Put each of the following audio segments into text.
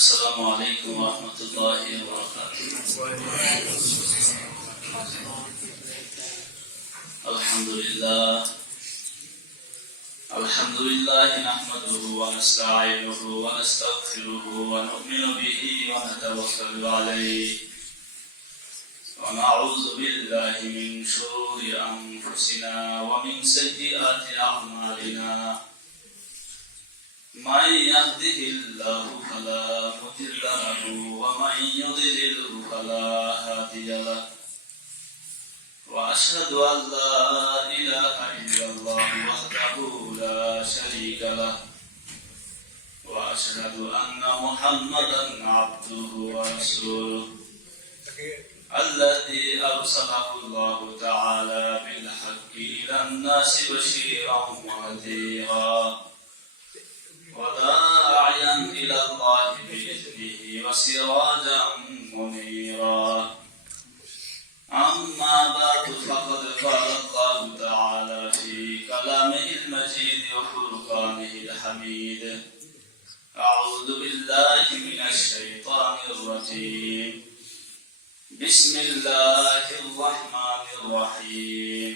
السلام عليكم ورحمة الله وبركاته. الحمد لله نحمده ونستعينه ونستغفره ونؤمن به ونتوكل عليه ونعوذ بالله من شرور أنفسنا ومن سيئات أعمالنا. من يهده الله فلا مضل له ومن يضلل فلا هادي له وأشهد أن لا إله إلا الله وحده لا شريك له وأشهد أن محمدا عبده ورسوله الذي أرسله الله تعالى بالحق إلى الناس بشيرا ونذيرا وداعيا إلى الله بإذنه وسراجا منيرا. أما بعد فقد قال الله تعالى في كلامه المجيد وفرقانه الحميد: أعوذ بالله من الشيطان الرجيم. بسم الله الرحمن الرحيم.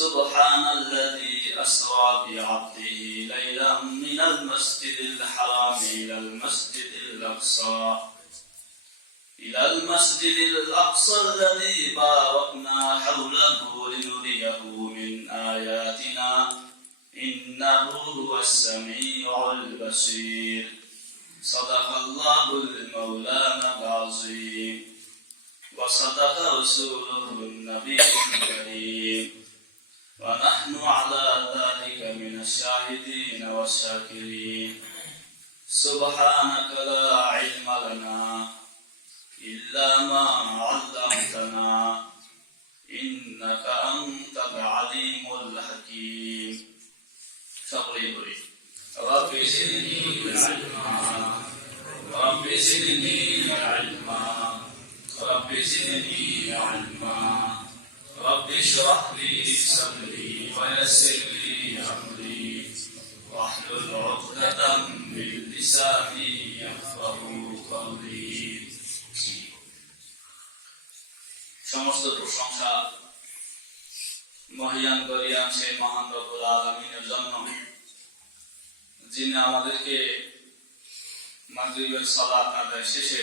سبحان الذي أسرى بعبده ليلا من المسجد الحرام إلى المسجد الأقصى الذي باركنا حوله لنريه من آياتنا إنه هو السميع البصير. صدق الله المولانا العظيم وصدق رسوله النبي الكريم ونحن على ذلك من الشاهدين والشاكرين. سبحانك لا علم لنا إلا ما علمتنا إنك أنت العليم الحكيم. شكرا. رب زدني علما رب زدني علما رب زدني علما رب اشرح لي صدري ويسر لي أمري واحلل عقدة من لساني يفقهوا قولي. সমস্ত প্রশংসা মহিয়ান করিয়ান সেই মহান রব্বুল আলামিনের জন্য, যিনি আমাদেরকে মাগরিবের সালাত আদায় শেষে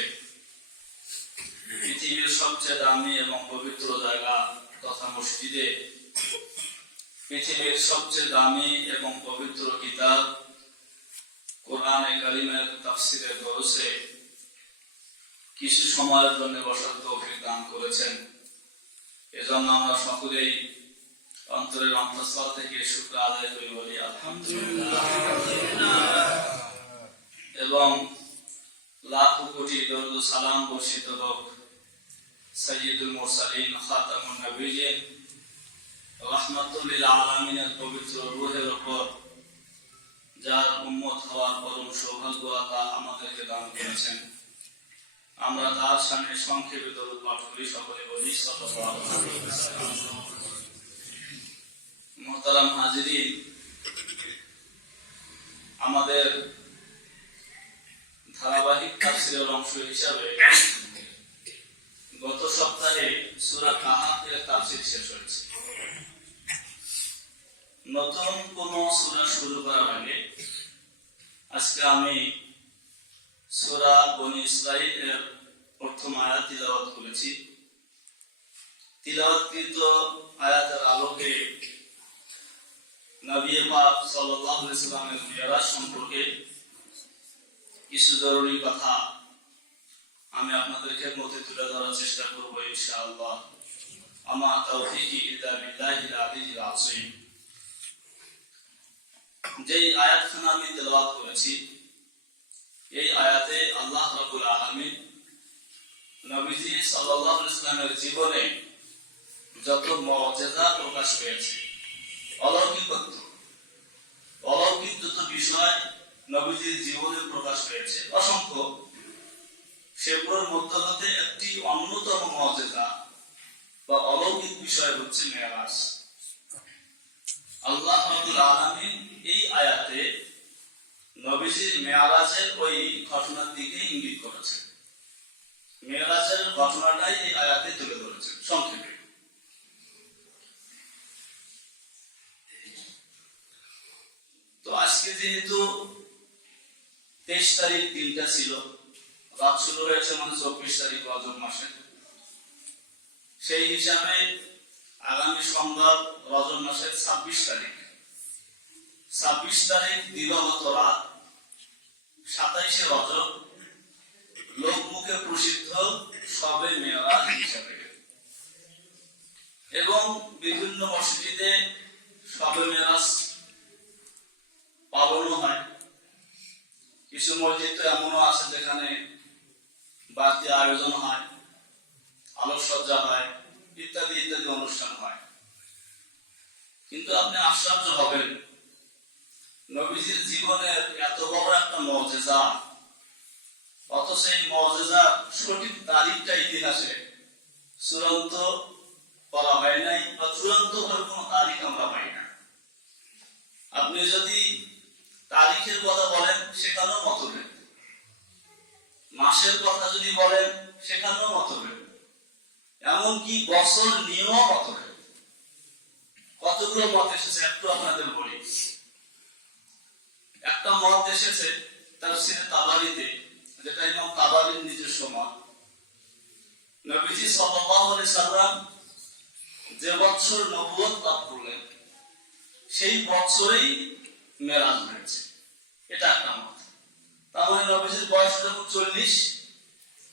পৃথিবীর সবচেয়ে দামি এবং পবিত্র জায়গা তথা মসজিদে পৃথিবীর সবচেয়ে দামি এবং পবিত্র কিতাব কোরআনে কারিমের তাফসীরের দরসে কিছু সময়ের জন্য বসার তৌফিক দান করেছেন। এজন্য আমরা সকলেই অন্তরের অন্তঃস্থল থেকে শুকর আদায় করি, বলি আলহামদুলিল্লাহ। এবং লাখো কোটি দরুদ ও সালাম বর্ষিত হোক সাইয়্যিদুল মুরসালিন খাতামুন নবিয়্যিন রাহমাতুল লিল আলামিনের পবিত্র রূহের উপর, যার উম্মত হওয়ার পরম সৌভাগ্য আল্লাহ আমাদেরকে দান করেছেন। আমরা তার সামনে সংক্ষেপে দরুদ পাঠ করি, সকলে বলি সাল্লাল্লাহু আলাইহি ওয়াসাল্লাম। মুহতারাম হাজিরিন, আমাদের ধারাবাহিক তাফসীরের অংশ হিসাবে গত সপ্তাহে সূরা কাহাফের তাফসীর শেষ হয়েছে। নতুন কোন সূরা শুরু করার আগে আজকে আমি সূরা বনী ইসরাঈলের প্রথম আয়াত তিলাওয়াত করেছি। তিলাওয়াতকৃত আয়াতের আলোকে নবী পাক সাল্লাল্লাহু আলাইহি ওয়াসাল্লামের মিরাজ সম্পর্কে কিছু জরুরি কথা আমি আপনাদের খেদমতে তুলে ধরার চেষ্টা করব ইনশাআল্লাহ। আমা তাওফীকি ইল্লা বিল্লাহিল আলিয়্যিল আযীম। যেই আয়াতখানা আমি তেলাওয়াত করেছি, এই আয়াতে আল্লাহ রাব্বুল আলামিন নবীজি সাল্লাল্লাহু আলাইহি ওয়াসাল্লামের জীবনে যত মুআজিজা প্রকাশ পেয়েছে, অলৌকিক যত বিষয় নবীজির জীবনে প্রকাশ পেয়েছে অসংখ্য, সেগুলোর মধ্যে হতে একটি অন্যতম মুআজিজা বা অলৌকিক বিষয় হচ্ছে মেরাজ। আল্লাহ রাব্বুল আলামিন এই আয়াতে নবীজি মেরাজের ওই ঘটনার দিকে ইঙ্গিত করেছেন। মেরাজের ঘটনাটাই এই আয়াতে তুলে ধরেছেন সংক্ষেপে। তো আজকে যেহেতু 23 তারিখ দিনটা ছিল, রাত শুরু হয়েছে মানে 24 তারিখ রজব মাসে, সেই হিসাবে আগামী সোমবার রজব মাসের 26 তারিখ, 26 তারিখ দিবাগত রাত 27শে রজব লোকমুখে প্রসিদ্ধ শবে মেরাজ হিসাবে, এবং বিভিন্ন মসজিদে শবে মেরাজ পালনও হয়। কিছু মসজিদ তো এমনও আছে যেখানে বাড়তি আয়োজন হয়, আলোকসজ্জা হয়, ইত্যাদি ইত্যাদি অনুষ্ঠান হয়। কিন্তু আপনি আশ্চর্য হবেন, নবীজির জীবনের এত বড় একটা মুজিজা, অথচ এই মুজিজার সঠিক তারিখটা ইতিহাসে চূড়ান্ত করা হয় নাই, বা চূড়ান্ত ভাবে কোনো তারিখ আমরা পাই না। আপনি যদি তারিখের কথা বলেন সেখানেও মতভেদ, মাসের কথা যদি বলেন সেখানেও মতভেদ, এমনকি বছর নিয়েও মতভেদ। কতগুলো মত এসেছে একটু আপনাদের বলি। একটা মত এসেছে তাফসীরে তাবারীতে, যেটা ইমাম তাবারীর নিজস্ব মত। নবীজি সাল্লাল্লাহু আলাইহি সাল্লাম যে বছর নবুয়ত লাভ করলেন সেই বছরেই মেরাজ হয়েছে, এটা একটা মত। তার মানে নবীজির বয়স যখন 40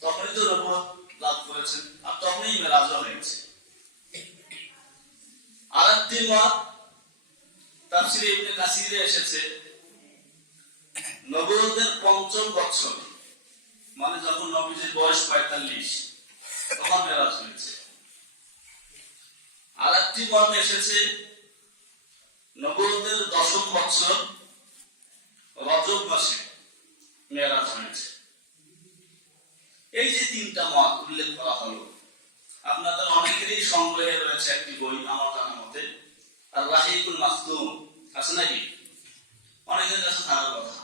তখনই তো নবুয়ত লাভ করেছেন, আর তখনই মেরাজ হয়েছে। আরেকটি মত তাফসীরে ইবনে কাসিরে এসেছে, নবুয়তের ৫ম বছর মানে যখন নবীজির বয়স ৪৫ তখন মেরাজ হয়েছে। আরেকটি মত এসেছে নবুয়তের ১০ম বছর রজব মাসে মেরাজ হয়েছে। এই যে তিনটা মত উল্লেখ করা হলো, আপনাদের অনেকেরই সংগ্রহে রয়েছে একটি বই আমার জানা মতে, আর রাহিকুল মাখতুম আছে নাকি? অনেকের কাছে থাকার কথা।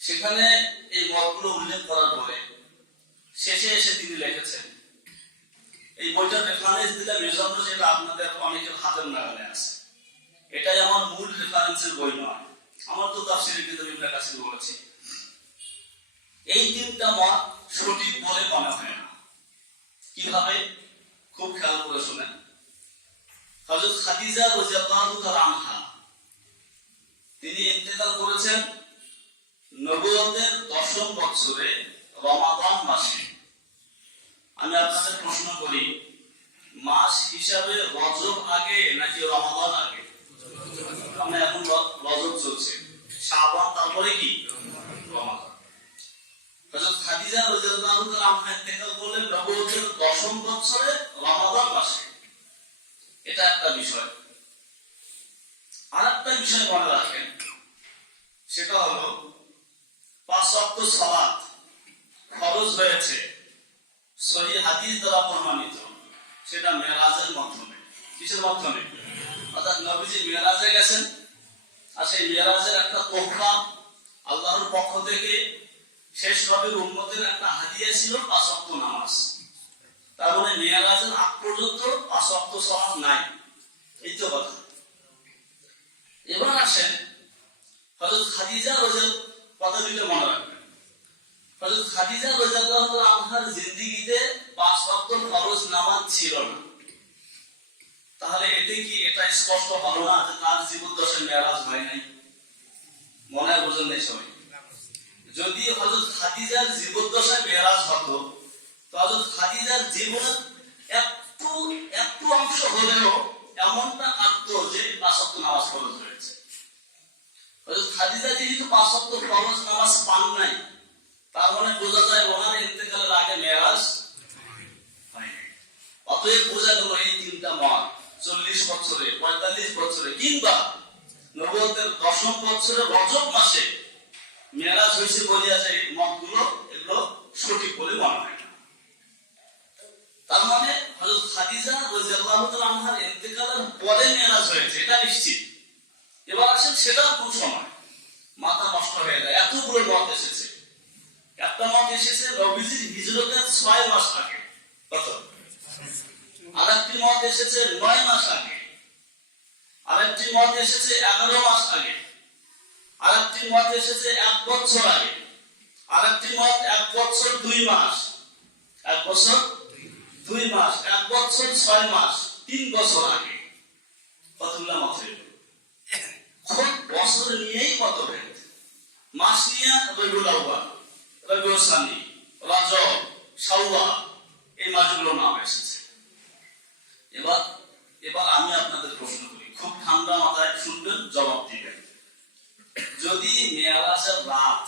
সেখানে এই মতগুলো উল্লেখ করার পরে শেষে এসে তিনি লিখেছেন, এই বইটার রেফারেন্স দিলাম এজন্য যেটা আপনাদের অনেকের হাতের নাগালে আছে। এটাই আমার মূল রেফারেন্সের বই নয়, আমার তো তাফসীরে কিতাব ইবনে কাসির বলেছি। এই তিনটা মত সঠিক বলে মনে হয় না। কিভাবে? খুব খেয়াল করে শুনেন। হযরত খাদিজা রাদিয়াল্লাহু তাআলা আনহা তিনি ইন্তেকাল করেছেন নবুয়তের ১০ম বছরে রমাদান মাসে। আমি আপনাদের প্রশ্ন করি, মাস হিসাবে রজব আগে নাকি রমাদান আগে? আমরা এখন রজব চলছে, শাবান, তারপরে কি রমাদান। হযরত খাদিজা রাদিয়াল্লাহু তাআলা আনহা ইন্তেকাল করলেন নবুয়তের ১০ম বছরে রমাদান মাসে। এটা একটা বিষয়। আরেকটা বিষয় মনে রাখেন, সেটা হলো ৫ ওয়াক্ত সালাত ফরজ হয়েছে সহিহ হাদিস দ্বারা প্রমাণিত, সেটা মেরাজের মাধ্যমে। কিসের মাধ্যমে? অর্থাৎ নবীজি মেরাজে গেছেন, আর সেই মেরাজের একটা তোহফা আল্লাহর পক্ষ থেকে শেষ নবীর উম্মতের একটা হাদিয়া ছিল ৫ ওয়াক্ত নামাজ। তার মানে মেরাজের আগ পর্যন্ত ৫ ওয়াক্ত সালাত নাই, এই তো কথা। এবার আসেন হযরত খাদিজা রাদিয়াল্লাহু কথা দুটো মনে রাখবেন। হযরত খাদিজা রাদিয়াল্লাহু তাআলা আনহার জিন্দেগিতে ৫ ওয়াক্ত ফরজ নামাজ ছিল না। তাহলে এতে কি এটা স্পষ্ট হলো না যে তার জীবদ্দশায় মেরাজ হয় নাই? মনে হয় বুঝেন নাই সবাই। যদি হযরত খাদিজার জীবদ্দশায় মেরাজ হতো, তো হযরত খাদিজার জীবনের একটু অংশ হলেও এমনটা আত্ম যে ৫ ওয়াক্ত নামাজ ফরজ হয়েছে। হযরত খাদিজা যেহেতু ৫ ওয়াক্ত ফরজ নামাজ পান নাই, তার মানে বোঝা যায় ওনার ইন্তেকালের আগে মেরাজ হয় নাই। অতএব বোঝা গেল এই তিনটা মত ৪০ বছরে, ৪৫ বছরে কিংবা নবুয়তের ১০ম বছরে রজব মাসে মেরাজ হয়েছে বলিয়া যে মতগুলো, এগুলো সঠিক বলে মনে হয় না। তার মানে হযরত খাদিজা রাদিয়াল্লাহু তাআলা আনহার ইন্তেকালের পরে মেরাজ হয়েছে, এটা নিশ্চিত। এবার আসেন সেটা কোন সময়? মাথা নষ্ট হয়ে যায়, এতগুলো মত এসেছে। একটা মত এসেছে নবীজির হিজরতের 6 মাস আগে, কত? আরেকটি মত এসেছে 9 মাস আগে, আরেকটি মত এসেছে 11 মাস আগে, আরেকটি মত এসেছে 1 বছর আগে, আরেকটি মত 1 বছর 2 মাস, 1 বছর 2 মাস, 1 বছর 6 মাস, 3 বছর আগে। কতগুলো মত হইল? খুব বছর নিয়েই মতভেদ। মাস নিয়ে রবিউল আউয়াল, রবিউল সানি, রজব, শাওয়াল, এই মাসগুলো নাম এসেছে। এবার আমি আপনাদের প্রশ্ন করি, খুব ঠান্ডা মাথায় শুনবেন, জবাব দিবেন। যদি মেরাজের রাত,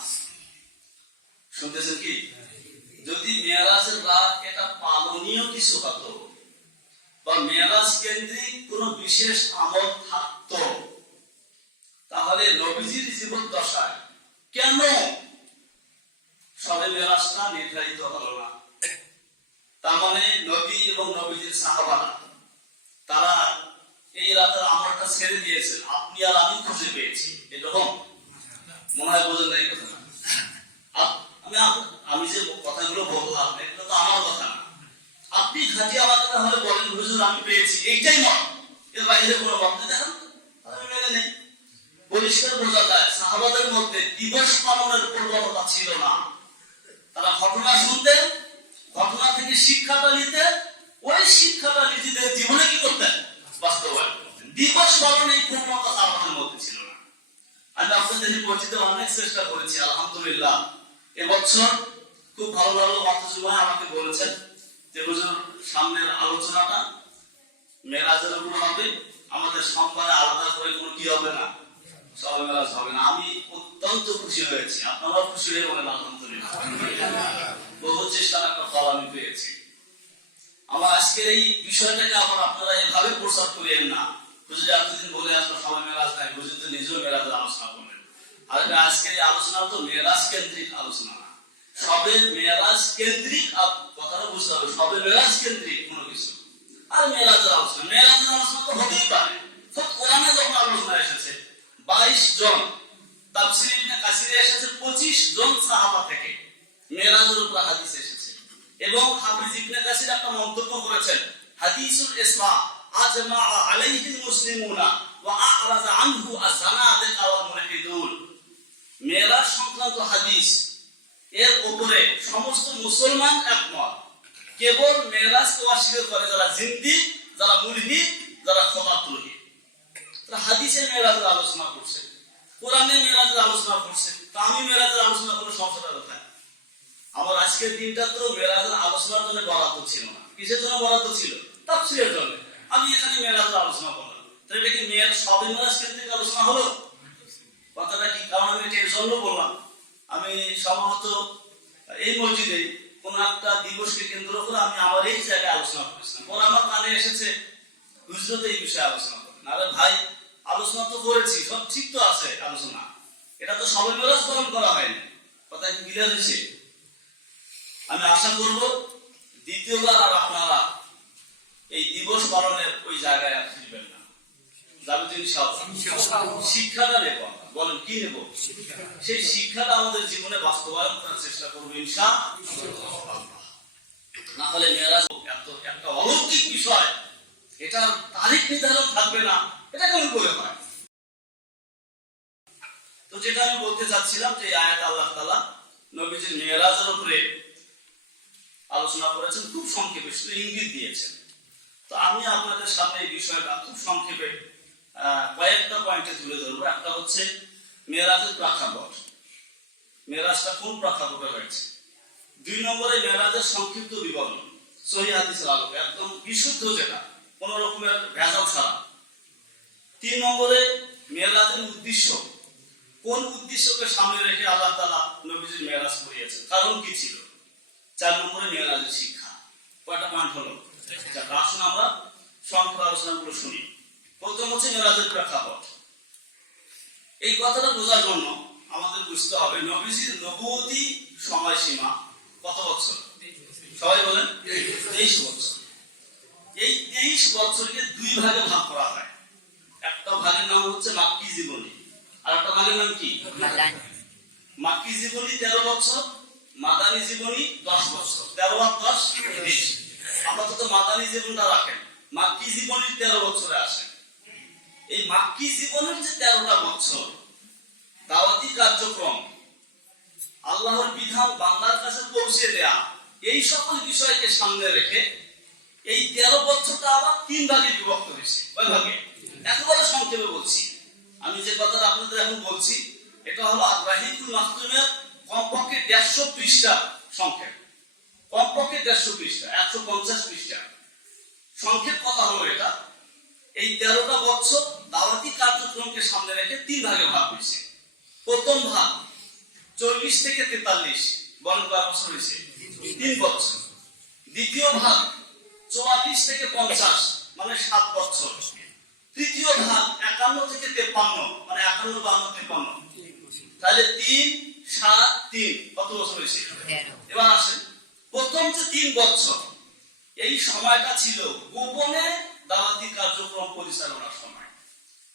শুনতেছেন কি? যদি মেরাজের রাত এটা পালনীয় কিছু হতো বা মেরাজ কেন্দ্রিক কোন বিশেষ আমল থাকতো, তাহলে নবীজির জীবন দশায় কেন শবে মেরাজটা নির্ধারিত হলো না? তার মানে নবী এবং নবীজির সাহাবারা তারা এই রাতের আমলটা ছেড়ে দিয়েছেন, আপনি আর আমি খুঁজে পেয়েছি, এরকম মনে হয়? বোঝেন না এই কথা? আমি যে কথাগুলো বললাম এগুলো তো আমার কথা না। আপনি খাঁটি আমার কথা হলে বলেন, হুজুর আমি পেয়েছি, এইটাই মত, এর বাইরে কোনো মত নেই, দেখেন আমি মেনে নেই। পরিষ্কার বোঝা যায় সাহাবাদের মধ্যে দিবস পালনের প্রবণতা ছিল না। তারা ঘটনা শুনতেন, ঘটনা থেকে শিক্ষাটা নিতেন, ওই শিক্ষাটা নিজেদের জীবনে কি করতেন? বাস্তবায়ন করতেন। দিবস পালন এই প্রবণতা সাহাবাদের মধ্যে ছিল না। আমি আপনাদের পরিচিত অনেক চেষ্টা করেছি, আলহামদুলিল্লাহ এবছর খুব ভালো লাগলো। মাহফুজুল্লাহ আমাকে বলেছেন যে হুজুর সামনের আলোচনাটা মেরাজের উপর হবে, আমাদের সোমবারে আলাদা করে কোনো কি হবে না, শবে মেরাজ হবে না। আমি অত্যন্ত খুশি হয়েছি, আপনারাও খুশি হয়ে বলেন আলহামদুলিল্লাহ। বহু চেষ্টার একটা ফল আমি পেয়েছি। আমার আজকের এই বিষয়টাকে আবার আপনারা এভাবে প্রচার করিয়েন না, হুজুর এতদিন বলে আসলো শবে মেরাজ নাই, হুজুর তো নিজেও মেরাজের আলোচনা করলেন। আর আজকের এই আলোচনা তো মেরাজ কেন্দ্রিক আলোচনা না, শবে মেরাজ কেন্দ্রিক কথাটা বুঝতে হবে। শবে মেরাজ কেন্দ্রিক কোনো কিছু আর মেরাজের আলোচনা, মেরাজের আলোচনা তো হতেই পারে। কোরআনে যখন আলোচনা এসেছে 22 জন, তাফসীর ইবনে কাসিরে এসেছে 25 জন সাহাবা থেকে মেরাজের উপর হাদিস এসেছে। এবং হাফিজ ইবনে কাসির একটা মন্তব্য করেছেন, হাদিসুল ইসরা আজমা আলাইহিল মুসলিমুনা ওয়া আ'রাযা আনহু আয-যানাদিকা ওয়াল মুলহিদুন। মেরাজ সংক্রান্ত হাদিস এর উপরে সমস্ত মুসলমান একমত, কেবল মেরাজকে অস্বীকার করে যারা জিন্দিক, যারা মুলহিদ, যারা খোদাতুল্লাহ। তারা হাদিসে মেরাজের আলোচনা করছে, কোরআনে মেরাজের আলোচনা করছে, তা আমি মেরাজের আলোচনা করে সমস্যাটা কোথায়? আমার আজকের দিনটা তো মেরাজের আলোচনার জন্য বরাদ্দ ছিল না। কিসের জন্য বরাদ্দ ছিল? তাফসীরের জন্য। আমি এখানে মেরাজের আলোচনা করলাম, তাহলে এটা কি শবে মেরাজ কেন্দ্রিক আলোচনা হলো? কথাটা কি? কারণ আমি এটা এর জন্য বললাম, আমি সম্ভবত এই মসজিদে কোন একটা দিবসকে কেন্দ্র করে আমি আমার এই জায়গায় আলোচনা করেছিলাম, পরে আমার কানে এসেছে হুজুর এই বিষয়ে আলোচনা করেন। আরে ভাই, আলোচনা তো করেছি, সব ঠিক তো আছে আলোচনা, এটা তো শবে মেরাজ পালন করা হয়নি। কথা কি ক্লিয়ার হয়েছে? আমি আশা করব দ্বিতীয়বার আর আপনারা এই দিবস পালনের ওই জায়গায় আর ফিরবেন না। যাবে তো ইনশাআল্লাহ। শিক্ষাটা নেব, বলেন কি নেব? সেই শিক্ষাটা আমাদের জীবনে বাস্তবায়ন করার চেষ্টা করবো ইনশাআল্লাহ। না হলে মেরাজ একটা অলৌকিক বিষয়, এটার তারিখ নির্ধারণ থাকবে না, এটা কেমন করে হয়? তো যেটা আমি বলতে চাচ্ছিলাম যে আয়াত আল্লাহ তাআলা নবীজির মেরাজের উপরে আলোচনা করেছেন, খুব সংক্ষেপে শুধু ইঙ্গিত দিয়েছেন। তো আমি আপনাদের সামনে এই বিষয়টা খুব সংক্ষেপে কয়েকটা পয়েন্টে তুলে ধরবো। একটা হচ্ছে মেরাজের প্রেক্ষাপট, মেরাজটা কোন প্রেক্ষাপটে হয়েছে। 2 নম্বরে মেরাজের সংক্ষিপ্ত বিবরণ সহিহ হাদিসের আলোকে, একদম বিশুদ্ধ, যেটা কোন রকমের ভেজাল ছাড়া। 3 নম্বরে মেরাজের উদ্দেশ্য, কোন উদ্দেশ্যকে সামনে রেখে আল্লাহ তাআলা নবীজির মেরাজ করিয়েছেন, কারণ কি ছিল। 4 নম্বরে মেরাজের শিক্ষা। কয়টা পয়েন্ট হলো? আসুন আমরা সংক্ষেপে আলোচনাগুলো শুনি। প্রথম হচ্ছে মেরাজের প্রেক্ষাপট। এই কথাটা বোঝার জন্য আমাদের বুঝতে হবে নবীজির নবুয়তি সময়সীমা কত বছর? সবাই বলেন 23 বছর। এই 23 বছরকে 2 ভাগে ভাগ করা হয়। একটা ভাগের নাম হচ্ছে মাক্কি জীবনী, আর একটা ভাগের নাম কি? মাদানী। মাক্কি জীবনী 13 বছর, মাদানী জীবনী 10 বছর। 13 আর 10 20। আপাতত মাদানী জীবনটা রাখেন, মাক্কি জীবনী 13 বছরে আসে। এই মাক্কি জীবনের যে 13টা বছর দাওয়াতি কার্যক্রম, আল্লাহর বিধান বান্দার কাছে পৌঁছে দেয়া, এই সকল বিষয়কে সামনে রেখে এই 13 বছরটা আবার 3 ভাগে বিভক্ত হয়েছে। কয় ভাগে? একেবারে সংক্ষেপে বলছি। আমি যে কথাটা আপনাদের এখন বলছি এটা হলো রাহিকুল মাখতুমের কমপক্ষে 150 পৃষ্ঠা সংক্ষেপ, কমপক্ষে 150 পৃষ্ঠা, 150 পৃষ্ঠা সংক্ষেপ কথা হলো এটা। এই 13টা বছর দাওয়াতি কার্যক্রমকে সামনে রেখে 3 ভাগে ভাগ হয়েছে। প্রথম ভাগ 40 থেকে 43, বলেন কয় বছর হয়েছে? 3 বছর। দ্বিতীয় ভাগ 44 থেকে 50, মানে 7 বছর। তৃতীয় ভাগ 51 থেকে 53, মানে 51, 52, 53, তাহলে 3, 7, 3, কত বছর হয়েছে? এবার আসেন, প্রথম যে 3 বছর এই সময়টা ছিল গোপনে দাওয়াতি কার্যক্রম পরিচালনার সময়।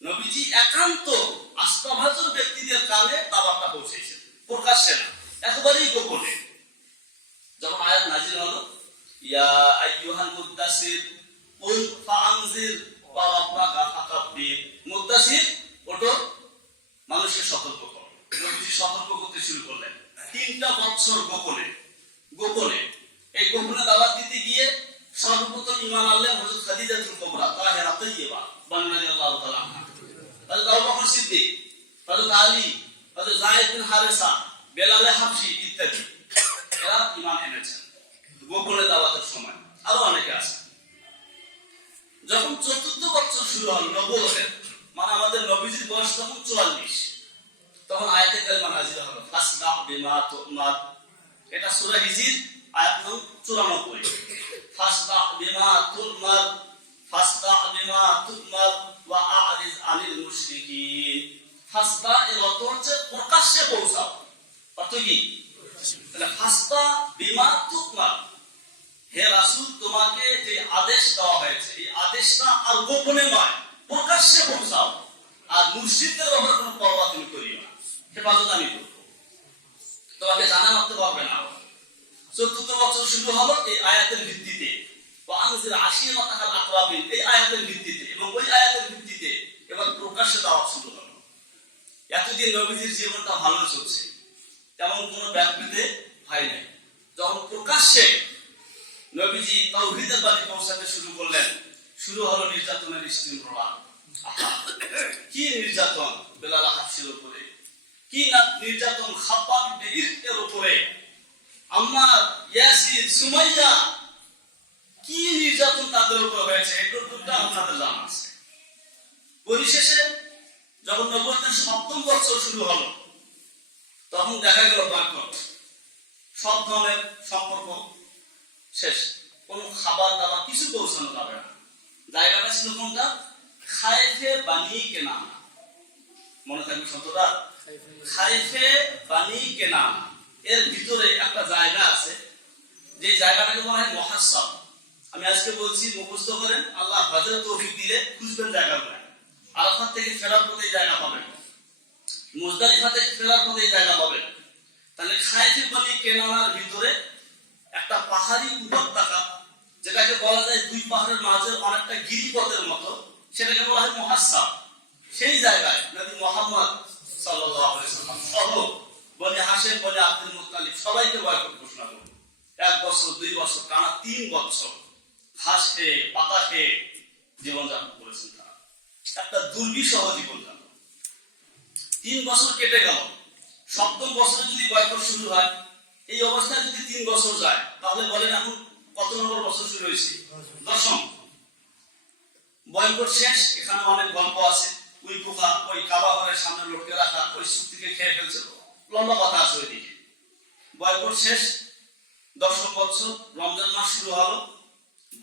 নবীজি একান্ত আস্থাভাজন ব্যক্তিদের কানে দাওয়াতটা পৌঁছেছেন, প্রকাশ্যে না, একেবারেই গোপনে। যখন আয়াত নাযিল হলো, ইয়া আইয়ুহাল মুদ্দাসির কুল ফাআনজির ওয়া রাব্বাকা ফাকাব্বির, মুদ্দাসির ওঠো, মানুষকে সতর্ক করো। নবীজি সতর্ক করতে শুরু করলেন 3টা বছর গোপনে। গোপনে এই গোপনে দাওয়াত দিতে গিয়ে সর্বপ্রথম ঈমান আনলেন হযরত খাদিজাতুল কুবরা তাহেরা তাইয়্যিবা রাদিয়াল্লাহু তাআলা আনহা, হযরত আবু বকর সিদ্দিক, হযরত আলী, হযরত যায়েদ বিন হারেসা, বেলাল হাবশী ইত্যাদি, এরা ঈমান এনেছেন গোপনে দাওয়াতের সময়। আরো অনেকে আছে। যখন 4র্থ বছর শুরু হলো নবুয়তের, মানে আমাদের নবীজির বয়স তখন 44, তখন আয়াতে কারিমা নাযিল হলো ফাসদা বিমা তুমার। এটা সূরা হিজর আয়াত নং 94। ফাসদা বিমা তুমার, ফাসদা বিমা তুমার ওয়া আ'রিজ আনিল মুশরিকিন। ফাসদা এর অর্থ হচ্ছে প্রকাশ্যে পৌঁছাও। অর্থ কি? তাহলে ফাসদা বিমা তুমার, হে রাসূল তোমাকে যে আদেশ দেওয়া হয়েছে এই আদেশটা আর গোপনে নয়, প্রকাশ্যে পৌঁছাও। আর মুশরিকদের ব্যাপারে কোনো পরোয়া তুমি করিও না, হেফাজত আমি করব, তোমাকে জানা মারতে পারবে না। 4র্থ বছর শুরু হলো এই আয়াতের ভিত্তিতে, ওয়া আনজির আশিরাতাকাল আকরাবিন, এই আয়াতের ভিত্তিতে এবং ওই আয়াতের ভিত্তিতে এবার প্রকাশ্যে দাওয়াত শুরু হলো। এতদিন নবীজির জীবনটা ভালো চলছে, তেমন কোনো ব্যাপৃতে হয় নাই। যখন প্রকাশ্যে নবীজি তাওহীদের বাণী পৌঁছাতে শুরু করলেন, শুরু হলো নির্যাতনের স্টিমরোলার। কি নির্যাতন বেলাল হাবশীর উপরে, কি না নির্যাতন খাব্বাব ইবনে ইরতের উপরে, আম্মার, ইয়াসির, সুমাইয়া, কি নির্যাতন তাদের উপর হয়েছে এটুকুটা আপনাদের জানা আছে। পরিশেষে যখন নবুয়তের 7ম বছর শুরু হলো তখন দেখা গেল বয়কট, সব ধরনের সম্পর্ক শেষ, কোনো খাবার দাবার কিছু পৌঁছানো যাবে না। জায়গাটা ছিল কোনটা? খায়েফে বানি কেনানা, মনে থাকবে শব্দটা, খায়েফে বানি কেনানা। এর ভিতরে একটা জায়গা আছে, যে জায়গাটাকে বলা হয় মুহাসসাব। আমি আজকে বলছি মুখস্থ করেন, আল্লাহ হজরত তৌফিক দিলে খুঁজবেন জায়গাগুলো। আরাফাত থেকে ফেরার পথে জায়গা পাবেন, মুজদালিফা থেকে ফেরার পথে জায়গা পাবেন। তাহলে খায়েফে বানি কেনানার ভিতরে একটা পাহাড়ি উপত্যকা, যেটাকে বলা যায় 2 পাহাড়ের মাঝে অনেকটা গিরিপথের মতো, সেটাকে বলা হয় মুহাসসাব। সেই জায়গায় নবী মুহাম্মদ সাল্লাল্লাহু আলাইহি ওয়াসাল্লাম সহ বনি হাশিম, বনি আব্দুল মুত্তালিব সবাইকে বয়কট ঘোষণা করল। 1 বছর 2 বছর টানা 3 বছর ঘাস খেয়ে পাতা খেয়ে জীবনযাপন করেছেন তারা, একটা দুর্বিষহ জীবনযাপন। 3 বছর কেটে গেল, 7ম বছরে যদি বয়কট শুরু হয়, এই অবস্থায় যদি 3 বছর যায়, তাহলে বলেন এখন কত নম্বর বছর শুরু হয়েছে? 10ম। বয়কট শেষ। এখানে অনেক গল্প আছে, ওই পোকা ওই কাবা ঘরের সামনে লটকে রাখা ওই শক্তিকে খেয়ে ফেলছে, লম্বা কথা আছে ওইদিকে। বয়কট শেষ, 10ম বছর, রমজান মাস শুরু হলো।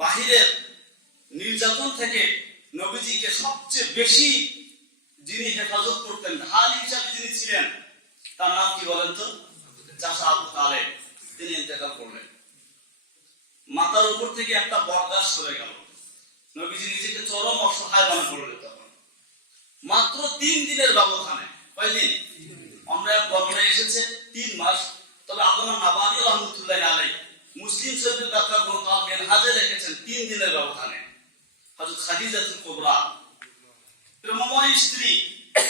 বাহিরের নির্যাতন থেকে নবীজিকে সবচেয়ে বেশি যিনি হেফাজত করতেন, ঢাল হিসাবে যিনি ছিলেন, তার নাম কি বলেন তো? চাচা আবু তালেব। তিনি ইন্তেকাল করলেন। মাথার উপর থেকে একটা বরগাছ সরে গেল। নবীজি নিজেকে চরম অসহায় মনে করলেন তখন। মাত্র 3 দিনের ব্যবধানে, কয়দিন? আমরা বর্ণনায় এসেছে 3 মাস। তবে আল্লামা নাবাবী রাহমাতুল্লাহি আলাইহি মুসলিম শরীফের ব্যাখ্যা গ্রন্থ আল মিনহাজে লিখেছেন 3 দিনের ব্যবধানে। হযরত খাদিজাতুল কুবরা প্রেমময় স্ত্রী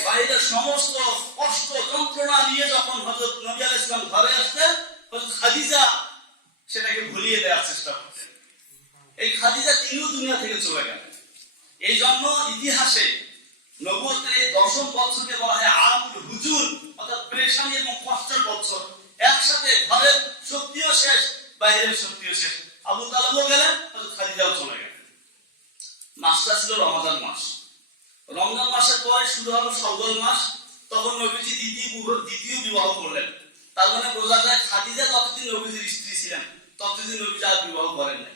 বাইরের সমস্ত কষ্ট যন্ত্রণা নিয়ে যখন হযরত নবী আলাইহিস সালাম ঘরে আসতেন, হযরত খাদিজা সেটাকে ভুলিয়ে দেওয়ার চেষ্টা করতেন। এই খাদিজা তিনিও দুনিয়া থেকে চলে গেলেন। এই জন্য ইতিহাসে নবুয়তের এই 10ম বছরকে বলা হয় আমুল হুজুন, অর্থাৎ পেরেশানি এবং কষ্টের বছর। একসাথে ঘরের শক্তিও শেষ, বাইরের শক্তিও শেষ। আবু তালেবও গেলেন, হযরত খাদিজাও চলে গেলেন। মাসটা ছিল রমজান মাস। রমজান মাসের পরে শুরু হলো শওয়াল মাস। তখন নবীজি দ্বিতীয় বিবাহ করলেন। তার মানে বোঝা যায় খাদিজা যতদিন নবীজির স্ত্রী ছিলেন ততদিন নবীজি আর বিবাহ করেন নাই।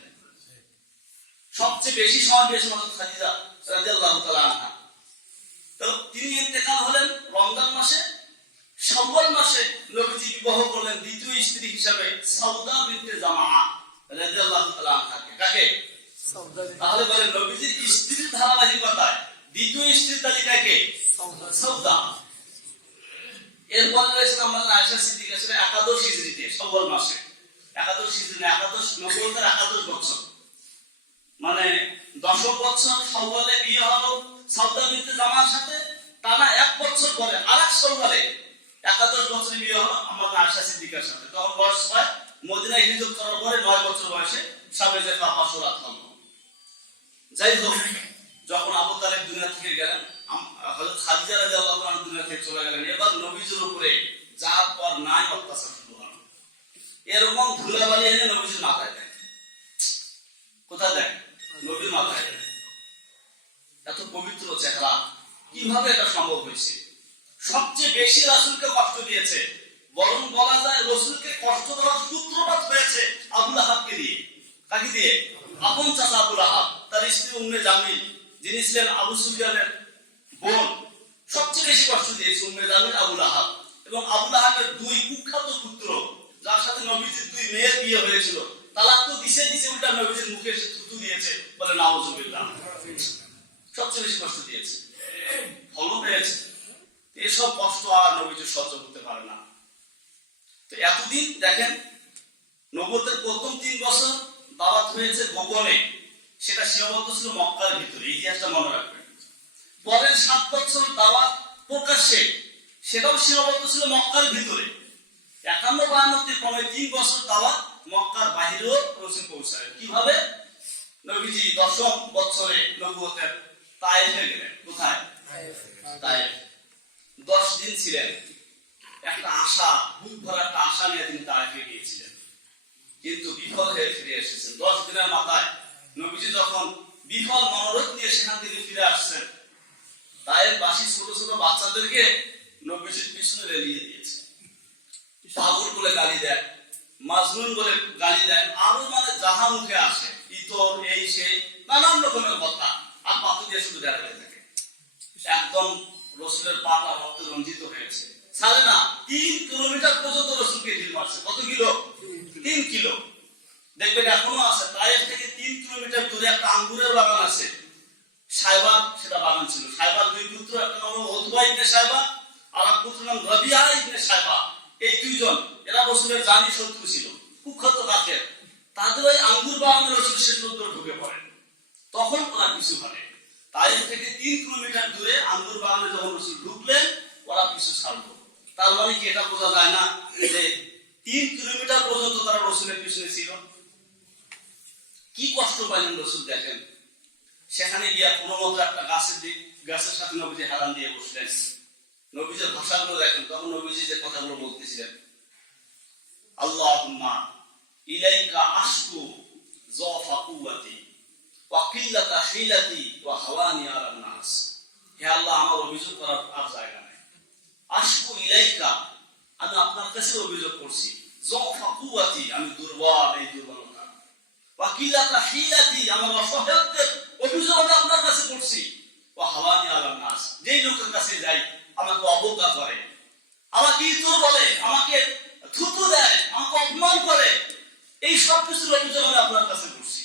সবচেয়ে বেশি সময় পেয়েছেন হযরত খাদিজা রাদিয়াল্লাহু তাআলা আনহা। তো তিনি ইন্তেকাল হলেন রমজান মাসে। শওয়াল মাসে নবীজি বিবাহ করলেন দ্বিতীয় স্ত্রী হিসেবে সাউদা বিনতে জামাআ রাদিয়াল্লাহু তাআলা আনহাকে। কাকে? তাহলে বলেন নবীজির স্ত্রীর ধারাবাহিকতায় দ্বিতীয় স্ত্রীর তালিকায় কে? সাউদা। এরপর রয়েছে আমাদের আয়েশা সিদ্দিকা, সেটা একাদশ হিজরিতে শওয়াল মাসে। একাদশ হিজরি না, একাদশ নবুয়তের একাদশ বছর, মানে 10ম বছর শওয়ালে বিয়ে হলো সাউদা বিনতে জামার সাথে। টানা 1 বছর পরে আরেক শওয়ালে একাদশ বছরে বিয়ে হলো আমাদের আয়েশা সিদ্দিকার সাথে। তখন বয়স হয় মদিনায় হিজরত করার পরে 9 বছর বয়সে সাবেজে ফাফাসুরাত হল। যাই হোক, যখন আবু তালেব দুনিয়া থেকে গেলেন, হযরত খাদিজা রাদিয়াল্লাহু আনহা দুনিয়া থেকে চলে গেলেন, এবার নবীজির উপরে যার পর নাই অত্যাচার শুরু হলো। এরকম ধুলাবালি এনে নবীজির মাথায় দেয়। কোথায় দেয়? নবীর মাথায় দেয়। এত পবিত্র চেহারা, কিভাবে এটা সম্ভব হয়েছে? সবচেয়ে বেশি রাসূলকে কষ্ট দিয়েছে, বরং বলা যায় রাসূলকে কষ্ট দেওয়ার সূত্রপাত হয়েছে আবু লাহাবকে দিয়ে। কাকে দিয়ে? আপন চাচা আবু লাহাব, তার স্ত্রী উম্মে জামিল, যিনি ছিলেন আবু সুফিয়ানের বোন। সবচেয়ে বেশি কষ্ট দিয়েছে উম্মে জামিল, আবু লাহাব। এবং আবু লাহাবের 2 কুখ্যাত পুত্র, যার সাথে নবীজির 2 মেয়ের বিয়ে হয়েছিল, তালাক তো দিছে উল্টা নবীজির মুখে এসে থুতু দিয়েছে, বলে নাউজুবিল্লাহ। সবচেয়ে বেশি কষ্ট দিয়েছে, ফলও পেয়েছে। এসব কষ্ট আর নবীজি সহ্য করতে পারে না। তো এতদিন দেখেন, নবুয়তের প্রথম 3 বছর দাওয়াত হয়েছে গোপনে, সেটা সীমাবদ্ধ ছিল মক্কার ভিতরে, ইতিহাসটা মনে রাখবেন। পরের 7 বছর দাওয়াত প্রকাশ্যে, সেটাও সীমাবদ্ধ ছিল মক্কার ভিতরে। 51-52 ক্রমে 3 বছর দাওয়াত মক্কার বাইরেও রসুল পৌঁছায়। কিভাবে? নবীজি 10ম বছরে নবুয়তের তায়েফে গেলেন। কোথায়? তায়েফ। 10 দিন ছিলেন। একটা আশা, বুক ভরা একটা আশা নিয়ে তিনি তায়েফে গিয়েছিলেন, কিন্তু বিফল হয়ে ফিরে এসেছেন। 10 দিনের মাথায় নবীজি যখন বিফল মনোরথ নিয়ে সেখান থেকে ফিরে আসছেন, তায়েফবাসী ছোট ছোট বাচ্চাদেরকে নবীজির পিছনে লেলিয়ে দিয়েছে। পাগল বলে গালি দেয়, মাজনুন বলে গালি দেয়, আরো মানে যাহা মুখে আসে, ইতর এই সেই নানান রকমের কথা, আর পাথর দিয়ে শুধু দেখা থাকে। একদম রসুলের পাটা রক্ত রঞ্জিত হয়েছে। ছাড়ে না, 3 কিলোমিটার পর্যন্ত রসুলকে ঢিল মারছে। কত কিলো? 3 কিলো। দেখবেন এখনো আছে, তায়েফ থেকে 3 কিলোমিটার দূরে একটা আঙ্গুরের বাগান আছে, সাইবা, সেটা বাগান ছিল। সাইবার 2 পুত্র, একটা নাম উতবা ইবনে সাইবা, আর এক পুত্র নাম রাবিয়া ইবনে সাইবা। এই 2 জন, এরা রসুলের জানি শত্রু ছিল, কুখ্যাত কাফের। তাদের ওই আঙ্গুর বাগানে রসুল শেষ পর্যন্ত ঢুকে পড়েন। তখন ওরা পিছু হারে। তায়েফ থেকে 3 কিলোমিটার দূরে আঙ্গুর বাগানে যখন রসুল ঢুকলেন, ওরা পিছু ছাড়লো। তার মানে কি এটা বোঝা যায় না যে 3 কিলোমিটার পর্যন্ত তারা রসুলের পিছনে ছিল? কি কষ্ট পাইলেন রসুল দেখেন। সেখানে গিয়া কোনো মতো একটা গাছের সাথে নবীজি হেলান দিয়ে বসলেন। নবীজির ভাষাগুলো দেখেন, তখন নবীজি যে কথাগুলো বলতেছিলেন, আল্লাহুম্মা ইলাইকা আশকু যাফা কুওয়াতি ওয়া কিল্লাতা হিলাতি ওয়া হাওয়ানি আলান নাস। হে আল্লাহ, আমার অভিযোগ করার আর জায়গা নেই। আশকু ইলাইকা, আমি আপনার কাছে অভিযোগ করছি। যাফা কুওয়াতি, আমি দুর্বল, এই দুর্বলতা। ওয়া কিল্লাতা হিলাতি, আমার অসহায়ত্বের অভিযোগ আমি আপনার কাছে করছি। ওয়া হাওয়ানি আলান নাস, যেই লোকের কাছে যাই আমাকে অবজ্ঞা করে, আমাকে ইতর বলে, আমাকে থুতু দেয়, আমাকে অপমান করে, এই সব কিছুর অভিযোগ আমি আপনার কাছে করছি।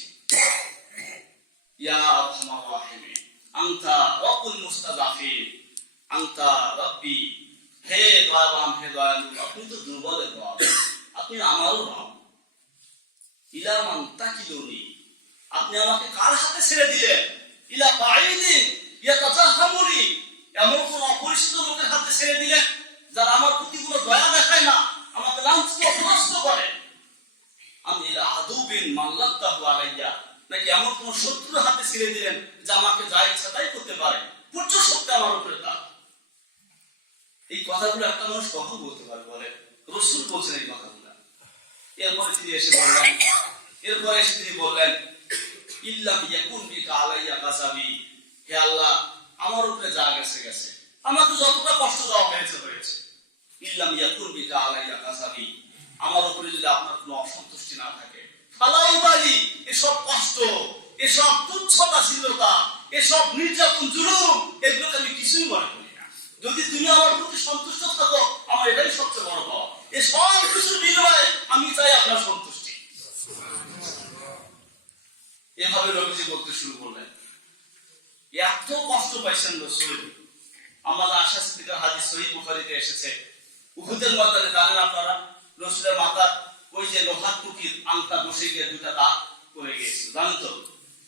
ইয়া আরহামার রাহিমিন, আনতা রাব্বুল মুস্তাযাফিন, আনতা রাব্বি হে দয়াবান, হে দয়ালু, আপনি তো দুর্বলের রব, আপনি আমারও রব। ইলা মান তাকিলুনি, আপনি আমাকে কার হাতে ছেড়ে দিলেন? ইলা বাঈদিন ইয়াতাজাহামুনি, এমন কোন অপরিচিত লোকের হাতে ছেড়ে দিলেন যারা আমার প্রতি কোনো দয়া দেখায় না, আমাকে লাঞ্ছিত অপদস্থ করে। আমি ইলা আদুবিন মাল্লাতাহু আলাইয়া, নাকি এমন কোন শত্রুর হাতে ছেড়ে দিলেন যে আমাকে যা ইচ্ছা তাই করতে পারে, পুত্র সত্য আমার উপরে তার। এই কথাগুলো একটা মানুষ কখন বলতে পারে বলেন? রাসূল বলছেন এই কথাগুলো। এরপরে তিনি বললেন ইল্লাম ইয়াকুন বিকা আলাইয়া গাযাবি, হে আল্লাহ, আমার উপরে যা গেছে গেছে, আমাকে যতটা কষ্ট দেওয়া হয়েছে হয়েছে। ইল্লাম ইয়াকুন বিকা আলাইয়া গাযাবি, আমার উপরে যদি আপনার কোনো অসন্তুষ্টি না থাকে, ফালাই বালি, এসব কষ্ট, এসব তুচ্ছতাশীলতা, এসব নির্যাতন জুলুম, এগুলোকে আমি কিছুই মনে করি না। যদি তুমি আমার প্রতি সন্তুষ্ট থাকো, আমার এটাই সবচেয়ে বড় পাওয়া। এই সব কিছুর বিনিময়ে আমি চাই আপনার সন্তুষ্টি। এভাবে নবীজি বলতে শুরু করলেন। এত কষ্ট পাইছেন রাসূল। আমাদের আশা সিদ্দিকার হাদিস সহিহ বুখারীতে এসেছে, উহুদের ময়দানে জানেন আপনারা, রাসূলের মাথার ওই যে লোহার টুকির আংটা বসে গিয়ে দুটা দাগ পড়ে গিয়েছিল, জানেন তো?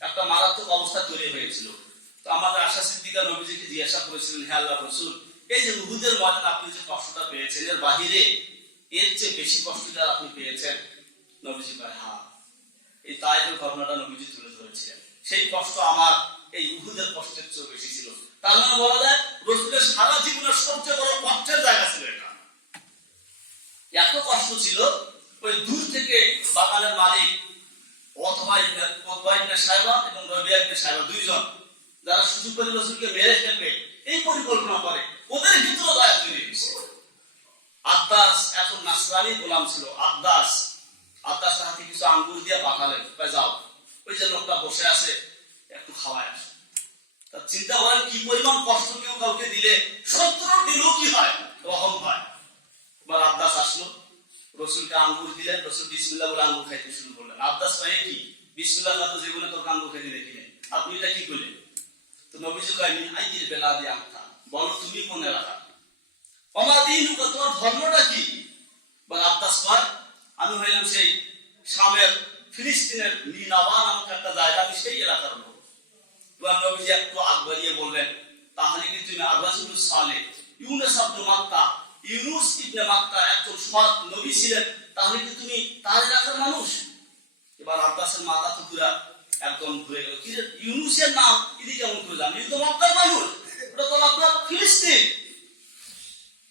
একটা মারাত্মক অবস্থা তৈরি হয়েছিল। তো আমাদের আশা সিদ্দিকা নবীজিকে জিজ্ঞাসা করেছিলেন, হে আল্লাহর রাসূল, এই যে উহুদের ময়দানে আপনি যে কষ্টটা পেয়েছেন, এর বাহিরে এর চেয়ে বেশি কষ্ট যারা আপনি পেয়েছেন? নবীজি কয়, হ্যাঁ। এই তায়েফের ঘটনাটা নবীজি তুলে ধরেছিলেন। সেই কষ্ট আমার এই উহুদের কষ্টের চেয়ে বেশি ছিল। তার মানে বলা যায় রাসূলের সারা জীবনের সবচেয়ে বড় কষ্টের জায়গা ছিল এটা। এত কষ্ট ছিল, ওই দূর থেকে বাগানের মালিক অথবা ইবনে সাইবা এবং রবিয়া ইবনে সাইবা দুইজন যারা সুযোগ পেলে রাসূলকে মেরে ফেলবে এই পরিকল্পনা করে, ওদের ভিতরে দয়া তৈরি হয়েছে। আদ্দাস এখন নাসরানি গোলাম ছিল। আদ্দাসের হাতে কিছু আঙ্গুর দিয়ে পাঠালেন, যাও ওই যে লোকটা বসে আছে একটু খাওয়ায় আসে। তার চিন্তা করেন কি পরিমাণ কষ্ট কেউ কাউকে দিলে শত্রুর দিলেও কি হয়, রহম হয়। এবার আদ্দাস আসলো, রাসূলকে আঙ্গুর দিলেন, রাসূল বিসমিল্লাহ বলে আঙ্গুর খাইতে শুরু করলেন। আদ্দাস ভাই কি বিসমিল্লাহ না তো জীবনে তোর আঙ্গুর খাইতে দেখিনি, আপনি এটা কি করলেন? তো নবীজি কয়, মিন আইয়িল বেলাদি আনতা, বলো তুমি কোন এলাকা, ওমা দীনুকা, তোমার ধর্মটা কি? বলে আদ্দাস কয়, আমি হইলাম সেই শামের ফিলিস্তিনের নিনাওয়া নামক একটা জায়গা, আমি সেই এলাকার লোক। এবার নবীজি একটু আগ বাড়িয়ে বললেন, তাহলে কি তুমি আর-রাজুলুস সালেহ ইউনুস ইবনে মাত্তা, ইউনুস ইবনে মাত্তা একজন সৎ নবী ছিলেন, তাহলে কি তুমি তার এলাকার মানুষ? এবার আব্বাসের মাথা তো পুরা একদম ঘুরে গেল, কি রে ইউনুসের নাম ইনি কেমন করে জানেন? ইনি তো মক্কার মানুষ, ওটা তো আপনার ফিলিস্তিন।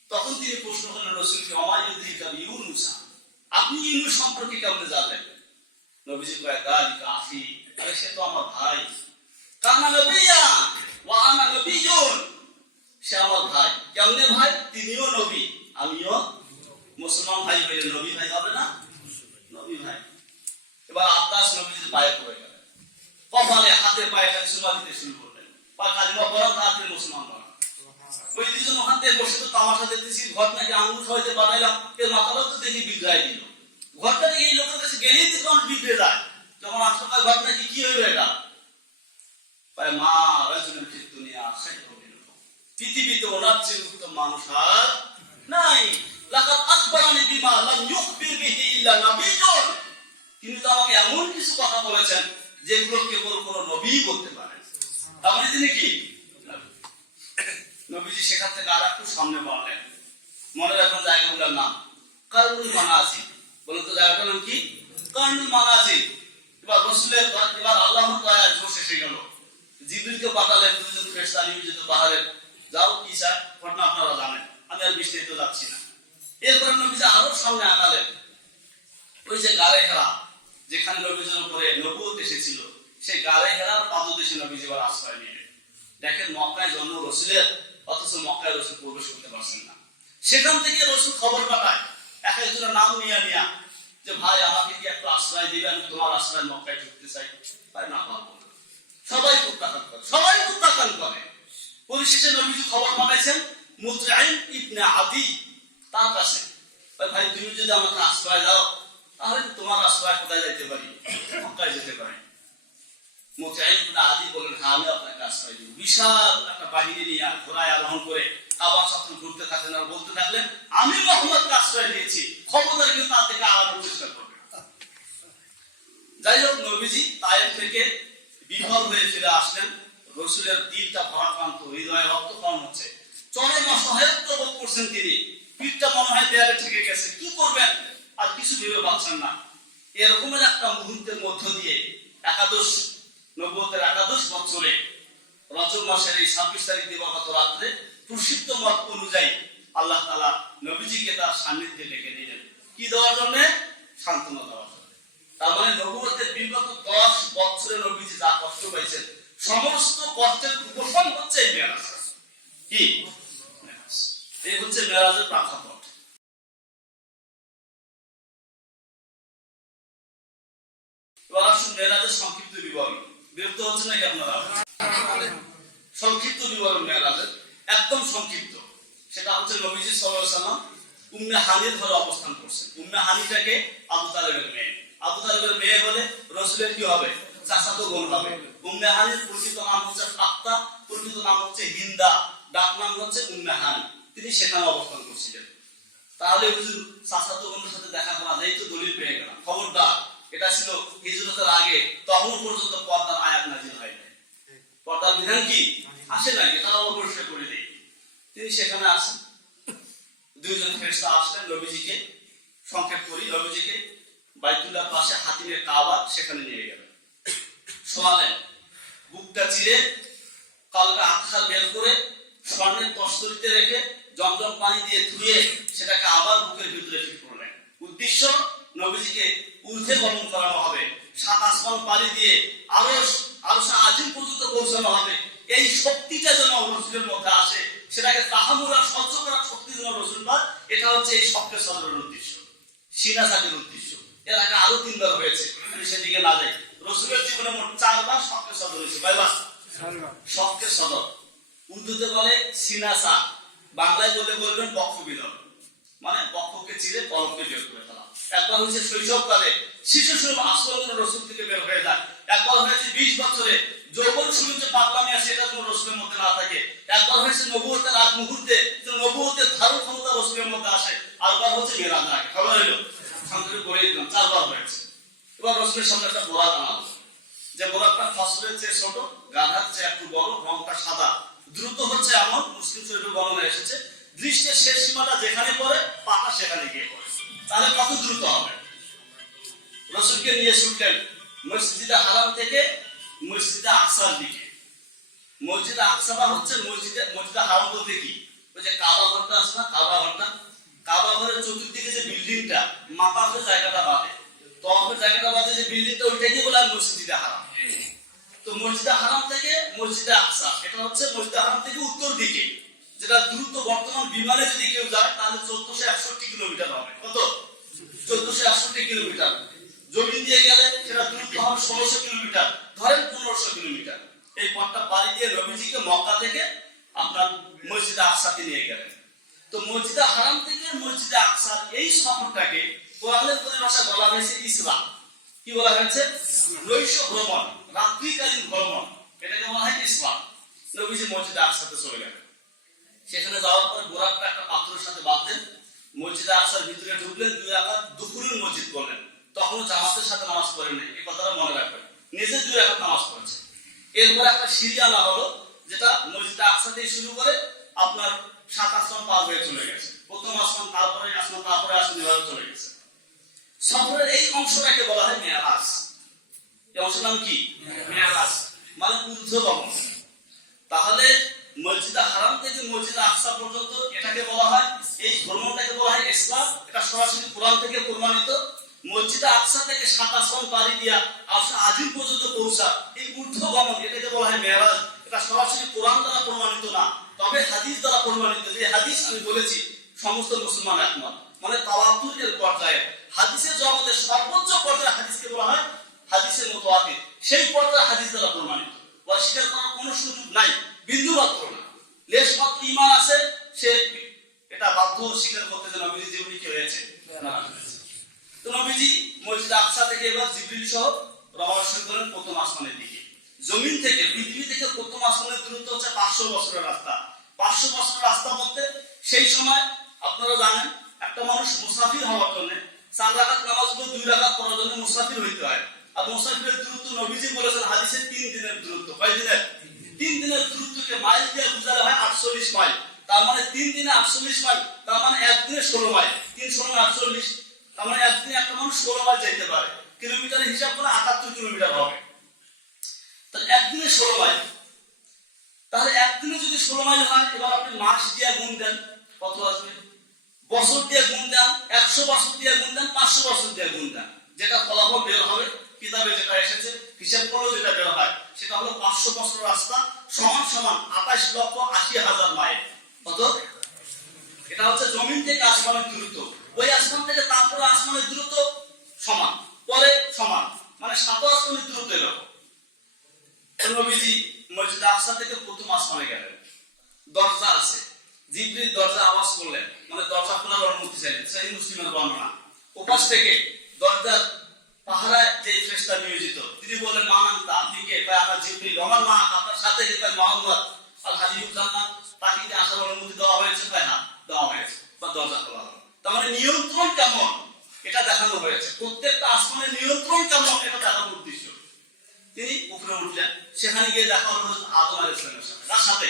তখন তিনি প্রশ্ন করলেন রাসূলকে, ওমা ইউদ্রিকা ইউনুস, আপনি ইউনুস সম্পর্কে কেমন জানলেন? নবীজি কয়, যালিকা আখি, আরে সে তো আমার ভাই। কানা নবিয়্যা ওয়া আনা নবিয়্যুন, সে আমার ভাই। কেমনে ভাই? তিনিও নবী, আমিও মুসলমান ভাই হইলে নবী ভাই হবে না? নবী ভাই। এবার আব্বাস নবীজির পায়ে পড়ে গেলেন, কপালে হাতে পায়ে খালি চুমা দিতে শুরু করলেন, পা কালিমা পড়ান, তাড়াতাড়ি মুসলমান হন। ওই দুজন ওখান থেকে বসে তো তামাশা দেখতেছি, ঘর নাকি আঙ্গুর খাওয়াইতে বানাইলাম, এর মাথাটাও তো দেখি বিগড়াই দিল। ঘরটা দেখি এই লোকের কাছে গেলেই তো মানুষ বিগড়ে যায়, যখন আসলে ঘর নাকি কি হইবে এটা? মা রাজুলের ফিদ দুনিয়া খায়রুম মিনহু, পৃথিবীতে ওনার চেয়ে উত্তম মানুষ আর নাই। লাকাদ আখবারানি বিমা লাম ইউখবির বিহি ইল্লা নাবিয়্যুন, তিনি তো আমাকে এমন কিছু কথা বলেছেন যেগুলো কেবল কোন নবী বলতে পারেন। তার মানে তিনি কি নবীজি? সেখান থেকে আর একটু সামনে বাড়লেন, মনে রাখুন জায়গাগুলোর নাম কারনুল মানাজিল। বলুন তো জায়গাটার নাম কি? কারনুল মানাজিল। এবার রাসূলের এবার আল্লাহর দয়া জোশ এসে গেল, জিবরিলকে পাঠালেন, দুইজন ফেরেশতা নিয়োজিত পাহাড়ের, যাও কি স্যার ঘটনা আপনারা জানেন, আমি আর বিস্তারিত যাচ্ছি না। এরপরে নবীজি আরো সামনে আগালেন, ওই যে গারে হেরা যেখানে নবীজির উপরে নবুয়ত এসেছিল, সেই গারে হেরার পাদদেশে নবীজি আবার আশ্রয় নিলেন। দেখেন মক্কায় জন্ম রাসূলের, অথচ মক্কায় রাসূল প্রবেশ করতে পারছেন না। সেখান থেকে রাসূল খবর পাঠায় এক একজনের নাম নিয়ে যে ভাই আমাকে কি একটু আশ্রয় দিবে, আমি তোমার আশ্রয় মক্কায় ঢুকতে চাই। ভাই না পারবো না, সবাই প্রত্যাখ্যান করে। পরিশেষে নবীজি খবর পাঠাইছেন মুতঈম ইবনে আদি তার কাছে, ভাই তুমি যদি আমাকে আশ্রয় দাও তাহলে তোমার আশ্রয় কোথায় যেতে পারি? মক্কায় যেতে পারি। মুতঈম ইবনে আদি বলেন, হ্যাঁ আমি আপনাকে আশ্রয় দিব। বিশাল একটা বাহিনী নিয়ে ঘোড়ায় আরোহণ করে আবার যখন ঘুরতে থাকলেন আর বলতে থাকলেন, আমি মুহাম্মদকে আশ্রয় দিয়েছি, খবরদার কিন্তু তার থেকে আলানোর চেষ্টা করবে। যাই হোক, নবীজি তায়েফ থেকে বিফল হয়ে ফিরে আসলেন। রসুলের দিলটা ভারাক্রান্ত, হৃদয়ে রক্তক্ষরণ হচ্ছে, চরম অসহায়ত্ব বোধ করছেন তিনি। পিঠটা মনে হয় দেয়ালে ঠেকে গেছে, কি করবেন আর কিছু ভেবে পাচ্ছেন না। এরকমের একটা মুহূর্তের মধ্য দিয়ে নবুয়তের 11 বছরে রজব মাসের এই 26 তারিখ দিবাগত রাত্রে প্রসিদ্ধ মত অনুযায়ী আল্লাহ তাআলা নবীজিকে তার সান্নিধ্যে ডেকে দিলেন। কি দেওয়ার জন্য? সান্ত্বনা দেওয়ার জন্য। তার মানে নবুয়তের বিগত 10 বছরে নবীজি যা কষ্ট পাইছেন, সমস্ত কষ্টের উপশম হচ্ছে এই মেরাজ। কি এই হচ্ছে মেরাজের প্রেক্ষাপট। এবার আসুন মেরাজের সংক্ষিপ্ত বিবরণ। বিরক্ত হচ্ছে নাকি আপনারা? সংক্ষিপ্ত বিবরণ মেরাজের, একদম সংক্ষিপ্ত। সেটা হচ্ছে নবীজি সাল্লাল্লাহু আলাইহি ওয়াসাল্লাম উম্মে হানির ঘরে অবস্থান করছেন। উম্মে হানিটাকে আবু তালেবের মেয়ে। আবু তালেবের মেয়ে হলে রাসূলের কি হবে? চাচাতো বোন হবে। উম্মে হানির পরিচিত নাম হচ্ছে ফাত্তা, পরিচিত নাম হচ্ছে হিন্দা, ডাক নাম হচ্ছে উম্মে হানি। তিনি সেখানে অবস্থান করছিলেন। তাহলে হুজুর চাচাতো বোনের সাথে দেখা করা যায় তো, দলিল পেয়ে গেলাম। খবরদার, এটা ছিল হিজরতের আগে, তখন পর্যন্ত পর্দার আয়াত নাযিল হয়নি। পর্দার বিধান কি আসে নাই, এটা অবশ্যই করে দেয়। তিনি সেখানে আসেন, দুইজন ফেরেশতা আসলেন নবীজিকে, সংক্ষেপ করি, নবীজিকে বাইতুল্লাহ পাশে হাতিমে কাবা সেখানে নিয়ে গেলেন। শোয়ালেন, বুকটা চিরে কালকা আখার বের করে স্বর্ণের তস্তরিতে রেখে জমজম পানি দিয়ে ধুয়ে সেটাকে আবার বুকের ভিতরে ফিট করলেন। উদ্দেশ্য, নবীজিকে ঊর্ধ্বে গমন করানো হবে, 7 আসমান পানি দিয়ে আরশে আজিম পর্যন্ত পৌঁছানো হবে। এই শক্তিটা যেন রাসূলের মধ্যে আসে, সেটাকে তাহাম্মুল আর সহ্য করার শক্তি যেন রাসূল পায়, এটা হচ্ছে এই শক্তি সদরের উদ্দেশ্য, সিনা সাজের উদ্দেশ্য। এর আগে আরো 3 বার হয়েছে, আমি সেদিকে না যাই। রাসূলের জীবনে মোট 4 বার শক্তি সদর হয়েছে। কয়বার? 4 বার। শক্তি সদর উর্দুতে বলে সিনাসা, বাংলায় বলবেন বক্ষ বিদর, মানে বক্ষকে চিরে কলমকে বের করে ফেলা। একবার হয়েছে শৈশবকালে, শিশু সুলভ আশ্রম রাসূল থেকে বের হয়ে যায়। একবার হয়েছে 20 বছরে যৌবন শুরু যে পাগলামি আছে, এটা যেন রাসূলের মধ্যে না থাকে। একবার হয়েছে নবুয়তের আগ মুহূর্তে যেন নবুয়তের ধারণ ক্ষমতা রাসূলের মধ্যে আসে। আরবার হচ্ছে মেরাজের আগে। খবর হলো, সংক্ষেপে বলে দিলাম, 4 বার হয়েছে। এবার রাসূলের সামনে একটা বোরাক আনা, যে বোরাকটা ফসলের চেয়ে ছোট, গাধার চেয়ে একটু বড়, রংটা সাদা, দ্রুত হচ্ছে এমন মুসলিম শরীফের বর্ণনা এসেছে, দৃষ্টির শেষ সীমাটা যেখানে পড়ে পাটা সেখানে গিয়ে পড়ে। তাহলে কত দ্রুত হবে? রাসূলকে নিয়ে ছুটলেন মসজিদে হারাম থেকে মসজিদে আকসার দিকে। মসজিদে আকসাটা হচ্ছে মসজিদে হারাম বলতে কি, ওই যে কাবা ঘরটা আছে না, কাবা ঘরের চতুর্দিকে যে বিল্ডিংটা, মাথাফের জায়গাটা বাদে, তওয়াফের জায়গাটা বাদে যে বিল্ডিংটা, ওইটাকে বলে মসজিদে হারাম। তো মসজিদে হারাম থেকে মসজিদে আকসা, এটা হচ্ছে মসজিদে হারাম থেকে উত্তর দিকে, যেটা দ্রুত বর্তমান বিমানে যদি কেউ যায় তাহলে 1461 কিলোমিটার হবে। কত? 1461 কিলোমিটার। জমিন দিয়ে গেলে সেটা দ্রুত হবে 1600 কিলোমিটার, ধরেন 1500 কিলোমিটার। এই পথটা পাড়ি দিয়ে নবীজিকে মক্কা থেকে আপনার মসজিদে আকসাতে নিয়ে গেলেন। তো মসজিদে হারাম থেকে মসজিদে আকসার এই সফরটাকে কোরআনের পরিভাষায় বলা হয়েছে ইসরা। কি বলা হয়েছে? নৈশ ভ্রমণ, রাত্রিকালীন ভ্রমণ, এটাকে বলা হয় ইসরা। নবীজি মসজিদে আকসাতে চলে গেলেন। সেখানে যাওয়ার পরে বোরাকটা একটা পাথরের সাথে বাঁধলেন, মসজিদে আকসার ভিতরে ঢুকলেন, 2 রাকাত দুপুরের মসজিদ করলেন। তখনও জামাতের সাথে নামাজ পড়েন নাই, এই কথাটা মনে রাখবেন। নিজে 2 রাকাত নামাজ পড়েছে। এরপর একটা সিঁড়ি আনা হলো, যেটা মসজিদে আকসাতেই শুরু করে আপনার 7 আসমান পার হয়ে চলে গেছে। প্রথম আসমান, তারপরে আসমান, তারপরে আসমান, এভাবে চলে গেছে। সফরের এই অংশটাকে বলা হয় মেরাজ। এই অংশের নাম কি? মেরাজ, মানে ঊর্ধ্বগমন। তাহলে মসজিদে হারাম থেকে মসজিদে আকসা পর্যন্ত এটাকে বলা হয়, এই ভ্রমণটাকে বলা হয় ইসরা। এটা সরাসরি কোরআন থেকে প্রমাণিত। মসজিদে আকসা থেকে 7 আসমান পাড়ি দিয়া আরশে আজিম পর্যন্ত পৌঁছা, এই ঊর্ধ্বগমন, এটাকে বলা হয় মেরাজ। এটা সরাসরি কোরআন দ্বারা প্রমাণিত না, তবে হাদিস দ্বারা প্রমাণিত। যে হাদিস আমি বলেছি সমস্ত মুসলমান একমত, মানে তাওয়াতুরের পর্যায়ে, হাদিসের জগতের সর্বোচ্চ পর্যায়ে হাদিসকে বলা হয় হাদিসের মুতাওয়াতির। সেই পর্যায়ে হাদিস দ্বারা প্রমাণিত, অস্বীকার করার কোনো সুযোগ নাই, বিন্দু মাত্র না। লেশ মাত্র ঈমান আছে, সে এটা বাধ্য স্বীকার করতে যে নবীজি জীবনী কি হয়েছে না। তো নবীজি মসজিদ আকসা থেকে এবার জিবরিল সহ রওনা শুরু করেন প্রথম আসমানের দিকে। জমিন থেকে, পৃথিবী থেকে প্রথম আসমানের দূরত্ব হচ্ছে 500 বছরের রাস্তা। 500 বছর রাস্তা মধ্যে। সেই সময় আপনারা জানেন একটা মানুষ মুসাফির হওয়ার জন্য 4 রাকাত নামাজ পড়ে 2 রাকাত পড়ার জন্য মুসাফির হইতে হয়। আর মুসাফিরের দূরত্ব নবীজি বলেছেন হাদিসে 3 দিনের দূরত্ব। কয় দিনের? 3 দিনের দূরত্বকে মাইল দিয়ে বোঝানো হয় 48 মাইল। তার মানে 3 দিনে 48 মাইল, তার মানে এক দিনে 16 মাইল। 3 16 48, তার মানে এক দিনে একটা মানুষ 16 মাইল যেতে পারে। কিলোমিটারের হিসাব করে 78 কিলোমিটার হবে। তাহলে এক দিনে 16 মাইল। তাহলে একদিনে যদি 16 মাইল হয়, এবার আপনি মাস দিয়ে গুণ দেন, কত আসবে? বছর দিয়ে গুণ দেন, 100 বছর দিয়ে গুণ দেন, 500 বছর দিয়ে গুণ দেন। যেটা ফলাফল বের হবে কিতাবে যেটা এসেছে, হিসাব করলেও যেটা বের হয়, সেটা হলো 500 বছর রাস্তা সমান সমান 28,80,000 মাইল। কত? এটা হচ্ছে জমিন থেকে আসমানের দূরত্ব। ওই আসমান থেকে তারপরে আসমানের দূরত্ব সমান, পরে সমান, মানে 7 আসমানের দূরত্ব এরকম। নবীজি মসজিদ আকসা থেকে প্রথম আসমানে গেলেন। দরজা আছে, জিবরিল দরজা আওয়াজ করলেন, মানে দরজা খোলার অনুমতি চাইলেন। সহিহ মুসলিমের বর্ণনা। ওপাশ থেকে দরজার পাহারায় যে ফেরেশতা নিয়োজিত, তিনি বললেন মান আনতা, আপনি কে? কয় আমরা জিবরিল। আমার মা আপনার সাথে কে? কয় মুহাম্মদ। আল হাদিউল জান্নাত, তাকে কি আসার অনুমতি দেওয়া হয়েছে? কয় হ্যাঁ দেওয়া হয়েছে। বা দরজা খোলা হলো। তার মানে নিয়ন্ত্রণ কেমন এটা দেখানো হয়েছে। প্রত্যেকটা আসমানের নিয়ন্ত্রণ কেমন এটা দেখানোর উদ্দেশ্য। তিনি উপরে উঠলেন, সেখানে গিয়ে দেখা হলো আদম আলাইহিস সালামের সাথে। তার সাথে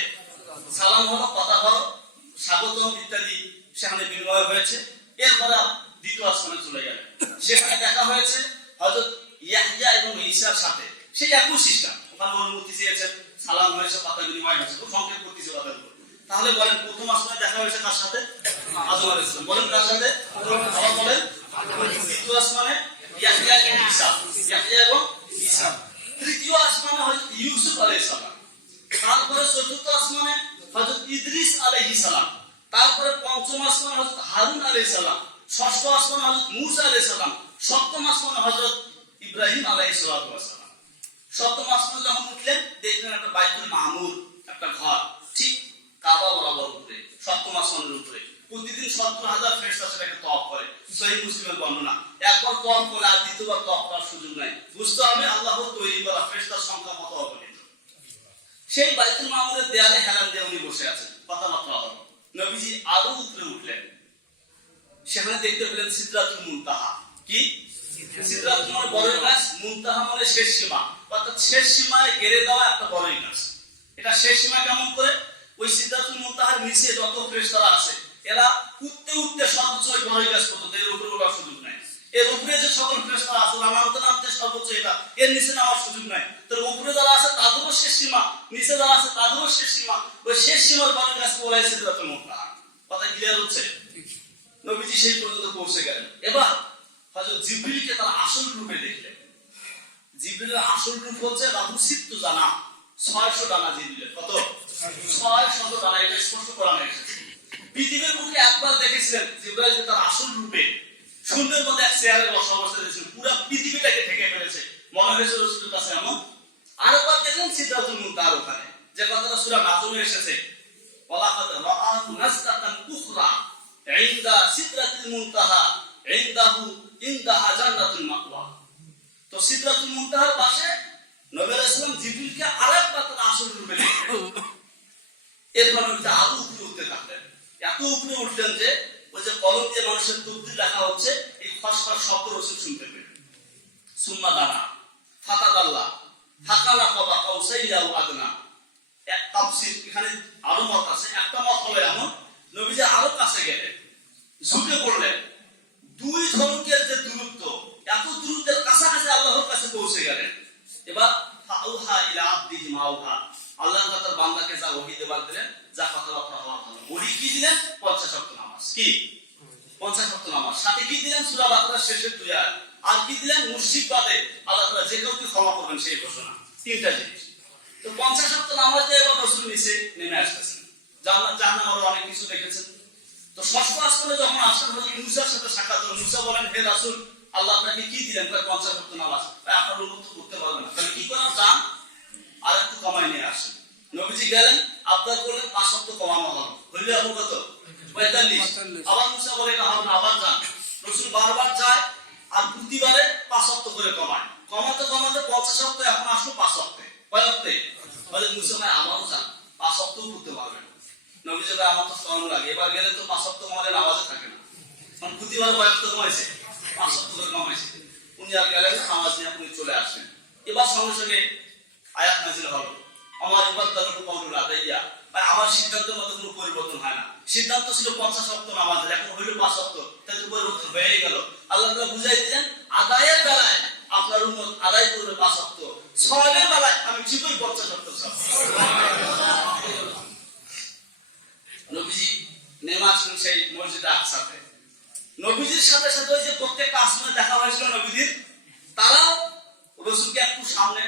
সালাম হলো, কথা হলো, স্বাগতম ইত্যাদি সেখানে বিনিময় হয়েছে। এরপরে দ্বিতীয় আসমানে চলে গেলেন। সেখানে দেখা হয়েছে হযরত ইয়াহইয়া এবং ঈসার সাথে। সেই একই সিস্টেম। ওখানে অনুমতি চেয়েছেন, সালাম হয়েছে, কথা বিনিময় হয়েছে। খুব সংক্ষেপ করতেছি কথাগুলো। তাহলে বলেন প্রথম আসমানে দেখা হয়েছে কার সাথে? আদম আলাইহিস সালাম। বলেন কার সাথে? আবার বলেন। দ্বিতীয় আসমানে ইয়াহইয়া এবং ঈসা, ইয়াহইয়া এবং ঈসা। তৃতীয় আসমানে হযরত ইউসুফ আলাইহিস সালাম। তারপরে চতুর্থ আসমানে হযরত ইদ্রিস আলাইহিস সালাম। তারপরে পঞ্চম আসমানে হযরত হারুন আলাইহিস সালাম। ষষ্ঠ আসমানে হযরত মূসা আলাইহিস সালাম। সপ্তম আসমানে হযরত ইব্রাহিম আলাইহিস সালাম। সপ্তম আসমানে যখন উঠলেন, দেখলেন একটা বাইতুল মামুর, একটা ঘর, ঠিক কাবা বরাবর উপরে, সপ্তম আসমানের উপরে। প্রতিদিন 70,000 ফেরেশতা সেটাকে তওয়াফ করে। সহিহ মুসলিমের বর্ণনা। একবার তওয়াফ করে আর দ্বিতীয়বার তওয়াফ করার সুযোগ নাই। বুঝতে হবে আল্লাহর তৈরি করা ফেরেশতার সংখ্যা কত অগণিত। সেই বাইতুল মামুরের দেয়ালে হেলান দিয়ে উনি বসে আছেন, কথাবার্তা হলো। নবীজি আরো উপরে উঠলেন, সেখানে দেখতে পেলেন সিদরাতুল মুনতাহা। কি? সিদরাতুল মানে বড়ই গাছ, মুনতাহা মানে শেষ সীমা, অর্থাৎ শেষ সীমায় গেড়ে দেওয়া একটা বড়ই গাছ। এটা শেষ সীমা কেমন করে? ওই সিদরাতুল মুনতাহার নিচে যত ফেরেশতারা আছে, এরা উঠতে উঠতে সর্বোচ্চ ওই বড়ই গাছ পর্যন্ত, এর উপরে ওঠার সুযোগ নাই। এর উপরে যে সকল ফেরেশতারা আছে, নামতে নামতে সর্বোচ্চ এটা, এর নিচে নামার সুযোগ নাই। তো উপরে যারা আছে তাদেরও শেষ সীমা, নিচে যারা আছে তাদেরও শেষ সীমা। ওই শেষ সীমার বড়ই গাছকে বলা হয় সিদরাতুল মুনতাহা। কথা ক্লিয়ার হচ্ছে? নবীজি সেই পর্যন্ত পৌঁছে গেলেন। এবার হযরত জিবরিলকে তার আসল রূপে দেখলেন। জিবরিলের আসল রূপ হচ্ছে রাহু সিত্তু জানা, 600 ডানা জিবরিলের। কত? 600 ডানা। এটা স্পষ্ট কোরআনে এসেছে। পৃথিবীর বুকে একবার দেখেছিলেন জিবরাইলকে তার আসল রূপে, সুন্দর মধ্যে এক চেয়ারে বসা অবস্থায় দেখেছেন, পুরো পৃথিবীটাকে ঢেকে ফেলেছে, মনে হয়েছে রাসূলের কাছে এমন। আরেকবার দেখলেন সিদরাতুল মুনতাহার ওখানে, যে কথাটা সূরা নাজমে এসেছে, ওয়ালাকাদ রাআহু নাজরাতান উখরা ইনদা সিদরাতুল মুনতাহা ইনদাহা জান্নাতুল মাওয়া। তো সিদরাতুল মুনতাহার পাশে নবী আলাইহিস সালাম জিবরিলকে আরেকবার তার আসল রূপে দেখলেন। এরপর নবী আরো উপরে উঠতে থাকলেন। এত উপরে উঠলেন যে ওই যে কলম দিয়ে মানুষের তকদির লেখা হচ্ছে, এই খসখস শব্দ রাসূল শুনতে পেলেন। সুম্মা দানা ফাতাদাল্লাহ ফাকালা কাবা কাউসাইয়া ওয়া আদনা। এক তাফসীর, এখানে আরো মত আছে। একটা মত হলো এমন, নবীজি আরো কাছে গেলেন, ঝুঁকে পড়লেন। 2 ধনুকের যে দূরত্ব, এত দূরত্বের কাছাকাছি আল্লাহর কাছে পৌঁছে গেলেন। এবার ফাউহা ইলা আবদিহি মাউহা, আল্লাহ তাআলা বান্দাকে যা ওহী দেবার দিলেন, যা কথাবার্তা হওয়ার হলো। ওহী কি দিলেন? 50 ওয়াক্ত নামাজ। কি? 50 ওয়াক্ত নামাজ। সাথে কি দিলেন? সূরা বাকারার শেষের 2 আয়াত। আর কি দিলেন? মুশরিক বাদে আল্লাহ তাআলা যে কাউকে ক্ষমা করবেন সেই ঘোষণা। 3টা জিনিস। তো 50 ওয়াক্ত নামাজ দিয়ে এবার রাসূল নিচে নেমে আসতেছেন। জান্নাত জাহান্নাম আরো অনেক কিছু দেখেছেন। তো ষষ্ঠ আসমানে যখন আসেন, হযরত মুসার সাথে সাক্ষাৎ হলো। মুসা বলেন, হে রাসূল, আল্লাহ আপনাকে কি দিলেন? 50 ওয়াক্ত নামাজ। আপনার উন্নত করতে পারবেন না, তাহলে কি করেন? যান আর একটু কমাই নিয়ে আসেন। নবীজি গেলেন, আবদার করলেন, 5 ওয়াক্ত কমানো হলো। হইলে আবু কত? 45। আবার মুসা বলে এটা হবে না, আবার যান। রাসূল বারবার যায়, আর প্রতিবারে 5 ওয়াক্ত করে কমায়। কমাতে কমাতে 50 ওয়াক্ত এখন আসলো 5 ওয়াক্তে। কয় ওয়াক্তে? বলে মুসা ভাই আবারও যান, 5 ওয়াক্তও করতে পারবেন। নবীজিকে আমার তো শরম লাগে, এবার গেলে তো 5 ওয়াক্ত আমাদের নামাজে থাকে না, কারণ প্রতিবার কয়েক ওয়াক্ত কমাইছে, 5 ওয়াক্ত করে কমাইছে। উনি আর গেলেন নামাজ নিয়ে আপনি চলে আসলেন। এবার সঙ্গে সঙ্গে আয়াত নাযিল হলো, আমার ইবাদতুল কওলুল আদাইয়া, ভাই আমার সিদ্ধান্তের মধ্যে কোনো পরিবর্তন হয় না। সিদ্ধান্ত ছিল 50 ওয়াক্ত নামাজ, এখন হইল 5 ওয়াক্ত, তাহলে পরিবর্তন হয়ে গেল। আল্লাহ তাআলা বুঝাই দিলেন আদায়ের বেলায় আপনার উম্মত আদায় করবে 5 ওয়াক্ত, সওয়াবের বেলায় আমি ঠিকই 50 ওয়াক্ত সওয়াব। নবীজি নেমে আসলেন সেই মসজিদে আকসাতে। নবীজির সাথে সাথে ওই যে প্রত্যেকটা আসমানে দেখা হয়েছিল নবীজির, তারাও রাসূলকে একটু সামনে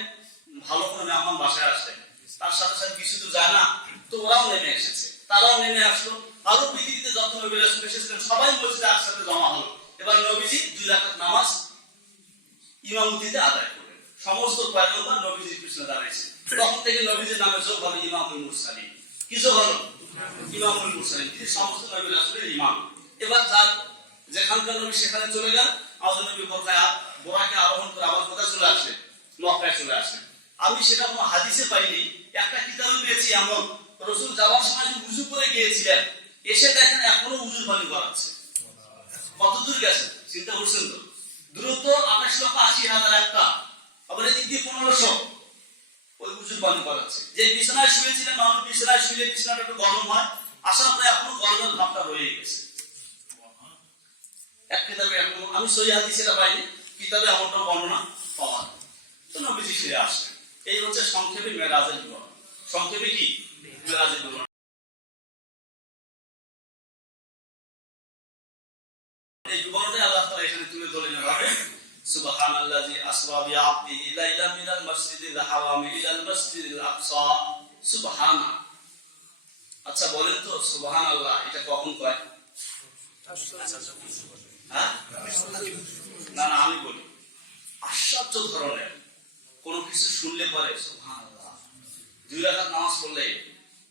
ভালো করে মেহমান বাসায় আসলেন, তার সাথে সাথে কিছু তো যায় না, তো ওরাও নেমে এসেছে, তারাও নেমে আসলো। আরো পৃথিবীতে যত নবী রাসূল এসেছিলেন সবাই মসজিদে আকসাতে জমা হলো। এবার নবীজি 2 রাকাত নামাজ ইমামতিতে আদায় করলেন, সমস্ত পয়গম্বর নবীজির পিছনে দাঁড়িয়েছে। তখন থেকে নবীজির নামে যোগ হলো ইমামুল মুরসালিন। কি যোগ হলো? ইমামুল মুরসালিন, তিনি সমস্ত নবী রাসূলের ইমাম। এবার যার যেখানকার নবী সেখানে চলে গেল, আমাদের নবী বোরাকে আরোহণ করে আবার কোথায় চলে আসলেন? মক্কায় চলে আসলেন। আমি সেটা কোনো হাদিসে পাইনি, একটা কিতাবে পেয়েছি এমন, রাসূল যাওয়ার সময় উযু করে গিয়েছিলেন, এসে দেখেন এখনো উযুর পানি করাচ্ছে। কত দূর গেছে চিন্তা করছেন তো? দ্রুত 28,80,000 একটা, আবার এদিক দিয়ে 1500 ওই উযুর পানি করাচ্ছে। যে বিছানায় শুয়েছিলেন, মানুষ বিছানায় শুয়ে বিছানাটা একটু গরম হয়, আসার পরে এখনো গরমের ভাবটা রয়ে গেছে। এক কিতাবে এখনো, আমি সহিহ হাদিস এটা পাইনি, কিতাবে এমনটা বর্ণনা পাওয়া যায়। তো নবীজি ফিরে আসলেন। এই হচ্ছে সংক্ষেপে মেরাজের বিবরণ। সংক্ষেপে কি মেরাজের বিবরণ? এই বিবরণে আল্লাহ তাআলা এখানে তুলে ধরলেন ভাবে, সুবহানাল্লাযী আসরা বিআবদিহি লাইলাম মিনাল মাসজিদিল হারামি ইলাল মাসজিদিল আকসা। সুবহানা, আচ্ছা বলেন তো সুবহানাল্লাহ এটা কখন কয়? হ্যাঁ, না না আমি বলি, আশ্চর্য ধরনের কোন কিছু শুনলে পরে সুবহানাল্লাহ। 2 রাকাত নামাজ পড়লে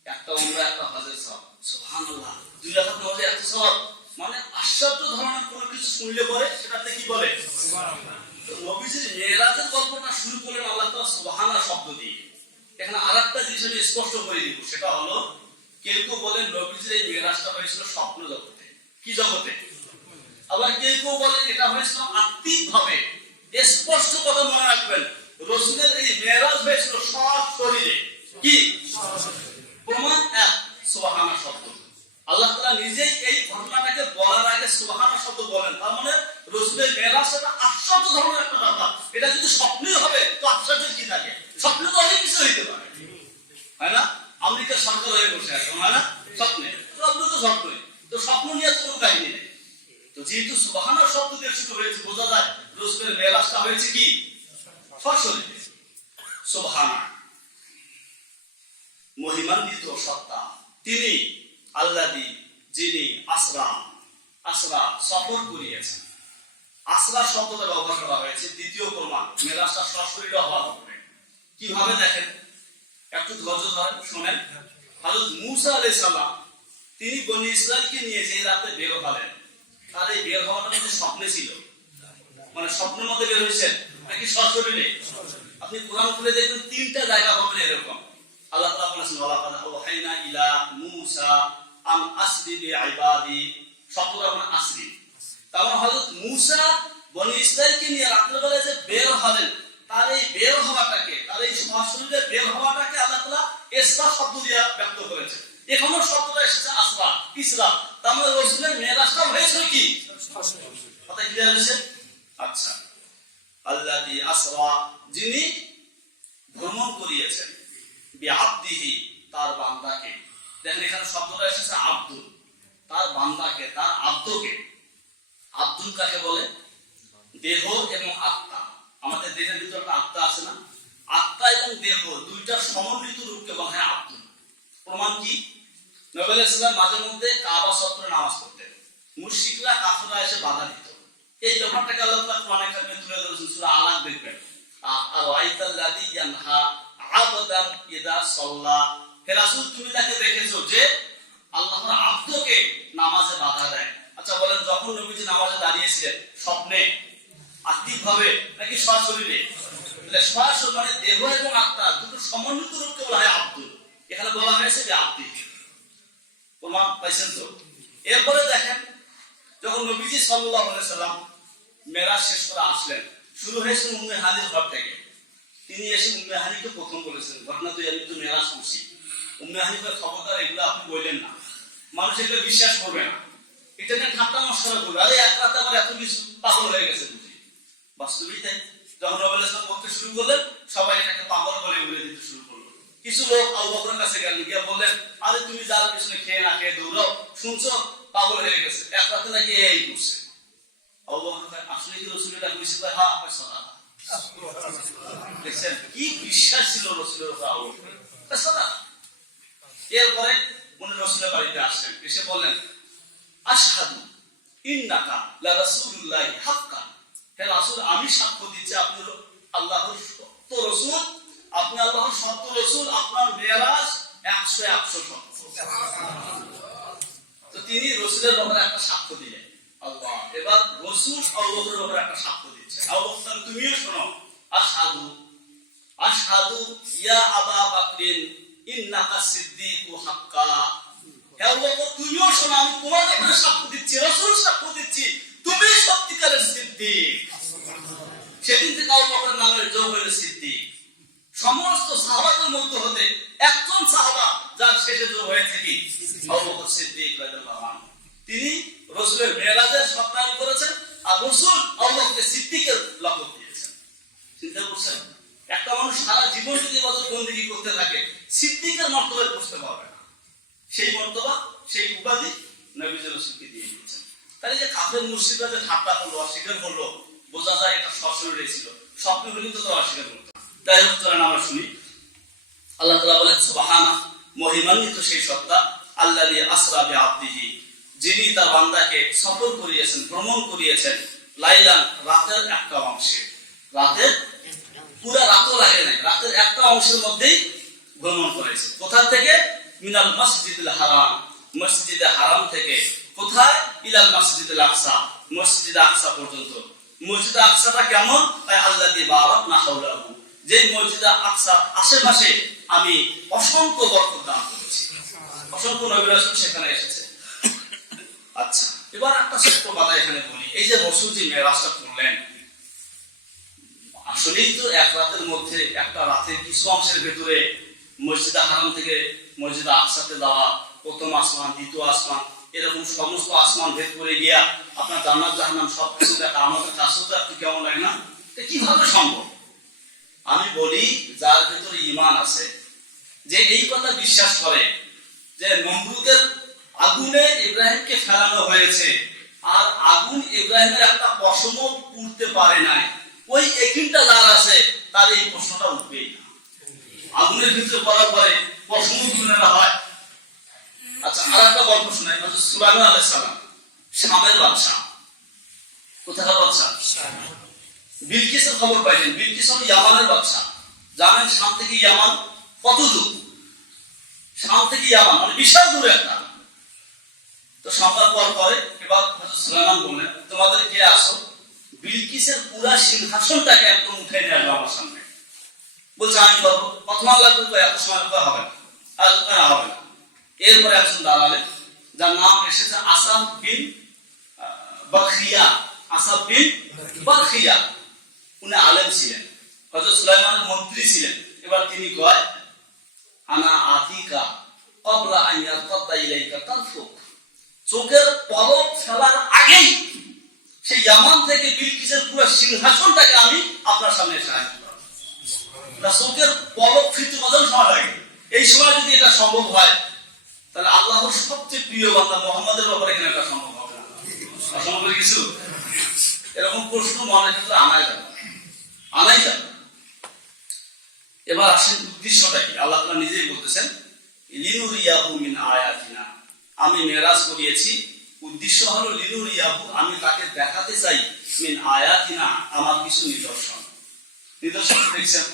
একটা উমরা একটা হজের সওয়াব, সুবহানাল্লাহ। 2 রাকাত নামাজে এত সওয়াব, মানে আশ্চর্য ধরনের কোন কিছু শুনলে পরে সেটাতে কি বলে? সুবহানাল্লাহ। তো নবীজির মেরাজের গল্পটা শুরু করলেন আল্লাহ তাআলা সুবহানা শব্দ দিয়ে। এখানে আরেকটা জিনিস আমি স্পষ্ট করে দিব, সেটা হলো কেউ কেউ বলেন নবীজির এই মেরাজটা হয়েছিল স্বপ্ন জগতে। কি জগতে? আবার কেউ কেউ বলেন এটা হয়েছিল আত্মিকভাবে। স্পষ্ট কথা মনে রাখবেন, রাসূলের এই মেরাজ হয়েছিল সশরীরে। কি প্রমাণ? এক, সুবহানা শব্দ। আল্লাহ তাআলা নিজেই এই ঘটনাটাকে বলার আগে সুবহানা শব্দ বলেন, তার মানে রাসূলের মেরাজটা আশ্চর্য ধরনের একটা ব্যাপার। এটা যদি স্বপ্নই হবে তো আশ্চর্য কি থাকে? স্বপ্ন তো অনেক কিছু হইতে পারে, হয় না? আমেরিকার সরকার হয়ে বসে আছে, হয় না? স্বপ্নে স্বপ্ন তো স্বপ্নই, তো স্বপ্ন নিয়ে কোনো কাহিনী নেই। তো যেহেতু সুবহানা শব্দ দিয়ে শুরু হয়েছে, বোঝা যায় রাসূলের মেরাজটা হয়েছে কি সশরীরে। সুবহানা মহিমান্বিত সত্তা তিনি, আল্লাযী যিনি আসরা, আসরা সফর করিয়েছেন। আসরা শব্দটা ব্যবহার করা হয়েছে দ্বিতীয় প্রমাণ মেরাজটা সশরীরে হওয়ার উপরে। কিভাবে দেখেন, একটু ধৈর্য ধরেন শুনেন। হযরত মূসা আলাইহিস সালাম তিনি বনী ইসরাইলকে নিয়ে যে রাতে বের হলেন, তার এই বের হওয়াটা কিন্তু স্বপ্নে ছিল, মানে স্বপ্নের মধ্যে বের হয়েছেন নাকি সশরীরে? আপনি কোরআন খুলে দেখবেন 3টা জায়গা পাবেন এরকম। আল্লাহ তাআলা বলেছেন ওয়ালাকাদ আওহাইনা ইলা মূসা আন আসরি বিইবাদি, শব্দটা মানে আসরি। তার মানে হযরত মূসা বনী ইসরাইলকে নিয়ে রাতের বেলায় যে বের হলেন, তার এই বের হওয়াটাকে, তার এই সশরীরে বের হওয়াটাকে আল্লাহ তাআলা ইসরা শব্দ দিয়ে ব্যক্ত করেছেন। এখনো শব্দটা এসেছে আসরা, ইসরা। তার মানে রাসূলের মেরাজটা হয়েছিল কি কথা ক্লিয়ার হয়েছে? আচ্ছা, আল্লাযী আসরা যিনি ভ্রমণ করিয়েছেন, বিআবদিহি তার বান্দাকে। দেখেন এখানে শব্দটা এসেছে আব্দুল, তার বান্দাকে, তার আব্দকে। আব্দুল কাকে বলে? দেহ এবং আত্মা। আমাদের দেহের ভিতরে একটা আত্মা আছে না? আত্মা এবং দেহ দুইটা সমন্বিত রূপকে বলা হয় আব্দুল। প্রমাণ কি? নবী আলাইহিস সালাম মাঝে মধ্যে কাবা চত্বরে নামাজ পড়তেন, মুশরিকরা কাফেররা এসে বাধা দিত। এই ব্যাপারটাকে আল্লাহ তাআলা কোরআনে কারিমে তুলে ধরেছেন, সূরা আলাক দেখবেন। আর আইতাল্লাযী ইয়ানহা আবদান ইযা সাল্লা, হে রাসূল তুমি তাকে দেখেছো যে আল্লাহর আব্দকে নামাজে বাধা দেয়। আচ্ছা বলেন, যখন নবীজি নামাজে দাঁড়িয়েছিলেন স্বপ্নে, আত্মিকভাবে নাকি সশরীরে? সরাসরি মানে দেহ এবং আত্মা দুটো সমন্বিত রূপকে বলা হয় আব্দুল। এখানে বলা হয়েছে যে আব্দি। প্রমাণ পাইছেন তো? এরপরে দেখেন যখন নবীজি সাল্লাল্লাহু আলাইহি সাল্লাম মেরাজ শেষ করে আসলেন, শুরু হয়েছে উম্মে হানির ঘর থেকে। তিনি এসে উম্মে হানিকে প্রথম বলেছেন, ঘটনা তো আমি তো মেরাজ করছি। উম্মে হানিকে খবরদার এগুলো আপনি বললেন না, মানুষ এগুলো বিশ্বাস করবে না, এটা নিয়ে ঠাট্টা মশকরা করবে, আরে এক রাতে আমার এত কিছু, পাগল হয়ে গেছে বুঝি। বাস্তবেই তাই। যখন নবী ইসলাম বলতে শুরু করলেন, সবাই এটাকে পাগল বলে উড়ে দিতে শুরু করলো। কিছু লোক আবু বকরের কাছে গেলেন, গিয়ে বললেন, আরে তুমি যার পিছনে খেয়ে না খেয়ে দৌড়াও, শুনছো পাগল হয়ে গেছে, এক রাতে নাকি এই করছে। আবু বকর আসলে কি রাসূল এটা কইছে? হ্যাঁ কইছে। দেখছেন কি বিশ্বাস ছিল রাসূলের উপর আবু বকর। এরপরে উনি রাসূলের বাড়িতে আসলেন, এসে বললেন, আশহাদু ইন্নাকা লা রাসূলুল্লাহি হাক্কান। হে রাসূল, আমি সাক্ষ্য দিচ্ছি আপনি আল্লাহর সত্য রাসূল, আপনি আল্লাহর সত্য রাসূল, আপনার মেরাজ 100% সত্য। তো তিনি রাসূলের ব্যাপারে একটা সাক্ষ্য দিলেন। আল্লাহ এবার রাসূল আবু বকরের ব্যাপারে একটা সাক্ষ্য দিচ্ছেন। আবু বকর তুমিও শোনো, আশহাদু আশহাদু ইয়া আবা বকরিন ইন্নাকা সিদ্দীকু হাক্কা। হে আবু বকর তুমিও শোনো, আমি তোমার ব্যাপারে সাক্ষ্য দিচ্ছি, রাসূল সাক্ষ্য দিচ্ছি, তুমি সত্যিকারের সিদ্দীক। সেদিন থেকে আবু বকরের নামের যোগ হলো সিদ্দীক। সমস্ত সাহাবাদের মধ্যে হতে একজন সাহাবা যার শেষে যোগ হয়েছে কি? আবু বকর সিদ্দীক রাদিয়াল্লাহু আনহু। তিনি রাসূলের মেরাজের সত্যায়ন করেছেন, আর রাসূল আবু বকরকে সিদ্দীকের লকব দিয়েছেন। চিন্তা করছেন, একটা মানুষ সারা জীবন যদি ইবাদত বন্দেগী করতে থাকে, সিদ্দীকের মর্তবায় পৌঁছতে পারবে না। সেই মর্তবা, সেই উপাধি নবীজি রাসূলকে দিয়ে দিয়েছেন। তাই যে কাফের মুশরিকরা যে ঠাট্টা করলো, অস্বীকার করলো, বোঝা যায় এটা সশরীরে ছিল। স্বপ্ন হলেও তো অস্বীকার করতো। তাই হোক, চলেন আমরা শুনি। আল্লাহ তাআলা বলেন, সুবহানা, মহিমান্বিত সেই সত্তা, আল্লাযী আসরা বিআবদিহি, যিনি তার বান্দাকে সফর করিয়েছেন, ভ্রমণ করিয়েছেন, লাইলান, রাতের একটা অংশে। রাতের পুরো রাতও লাগে নাই, রাতের একটা অংশের মধ্যেই ভ্রমণ করেছে। কোথা থেকে? মিনাল মসজিদুল হারাম, মসজিদে হারাম থেকে। কোথায়? ইলাল মসজিদুল আকসা, মসজিদে আকসা পর্যন্ত। মসজিদে আকসাটা কেমন? আল্লাযী বারাকনা হাওলাহু, যে মসজিদে আকসার আশেপাশে আমি অসংখ্য বরকত দান করেছি। অসংখ্য নবী রাসূল সেখানে এসেছে। আচ্ছা, এবার একটা ছোট্ট কথা এখানে বলি। এই যে রাসূল যে মেরাজটা করলেন, আসলেই তো এক রাতের মধ্যে, একটা রাতের কিছু অংশের ভেতরে মসজিদে হারাম থেকে মসজিদে আকসাতে যাওয়া, প্রথম আসমান, দ্বিতীয় আসমান, এরকম সমস্ত আসমান ভেদ করে গিয়া আপনার জান্নাত জাহান্নাম সবকিছু দেখা, আমাদের কাছেও তো একটু কেমন লাগে না? কিভাবে সম্ভব? আমি বলি, যার ভেতরে ঈমান আছে, যে এই কথা বিশ্বাস করে যে নমরুদের আগুনে ইব্রাহিমকে ফেলানো হয়েছে, আর আগুন ইব্রাহিমের একটা পশমও পুড়তে পারে নাই, ওই একইটা যার আছে, তার এই প্রশ্নটা উঠবেই না। আগুনের ভিতরে পড়ার পরে পশমও তুলে না হয়। আচ্ছা, আর একটা গল্প শোনাই। হযরত সুলাইমান আলাইহিস সালাম, শামের বাদশা। কোথাকার বাদশা? বিলকিসের খবর পাইলেন। বিলকিস হলো ইয়ামানের বাদশা। জানেন শাম থেকে ইয়ামান কত দূর? শাম থেকে ইয়ামান মানে বিশাল দূরে একটা। তো সংবাদ পাওয়ার পরে এবার হযরত সুলাইমান বললেন, তোমাদের কে আসো, বিলকিসের পুরা সিংহাসনটাকে একদম উঠে নিয়ে আসবে আমার সামনে। বলছে আমি করবো। প্রথম আল্লাহ বলতো এত সময় হবে না, আজ হবে না। এরপরে একজন দাঁড়ালেন, যার নাম এসেছে আসাদ বিন বাখিয়া। আসাদ বিন বাখিয়া, উনি আলেম ছিলেন, হযরত সুলাইমানের মন্ত্রী ছিলেন। এবার তিনি কয়, আনা আতিকা ক্বাবলা আন ইয়ারতাদ্দা ইলাইকা তারফুক, চোখের পলক ফেলার আগেই সেই ইয়ামান থেকে বিলকিসের পুরো সিংহাসনটাকে আমি আপনার সামনে এসে হাজির করব। চোখের পলক ফিরতে কত সময় লাগে? এই সময় যদি এটা সম্ভব হয়, তাহলে আল্লাহর সবচেয়ে প্রিয় বান্দা মুহাম্মদের ব্যাপারে কেন এটা সম্ভব হবে না? অসম্ভব কিছু? এরকম প্রশ্ন মনের ক্ষেত্রে আনাই যাবে। এবার আসেন উদ্দেশ্যটা কি? আল্লাহ তাআলা নিজেই বলতেছেন, লিনুরিয়াহু মিন আয়াতিনা, আমি মেরাজ করিয়েছি, উদ্দেশ্য হলো লিনুরিয়াহু, আমি তাকে দেখাতে চাই, মিন আয়াতিনা, আমার কিছু নিদর্শন। নিদর্শন দেখছেন,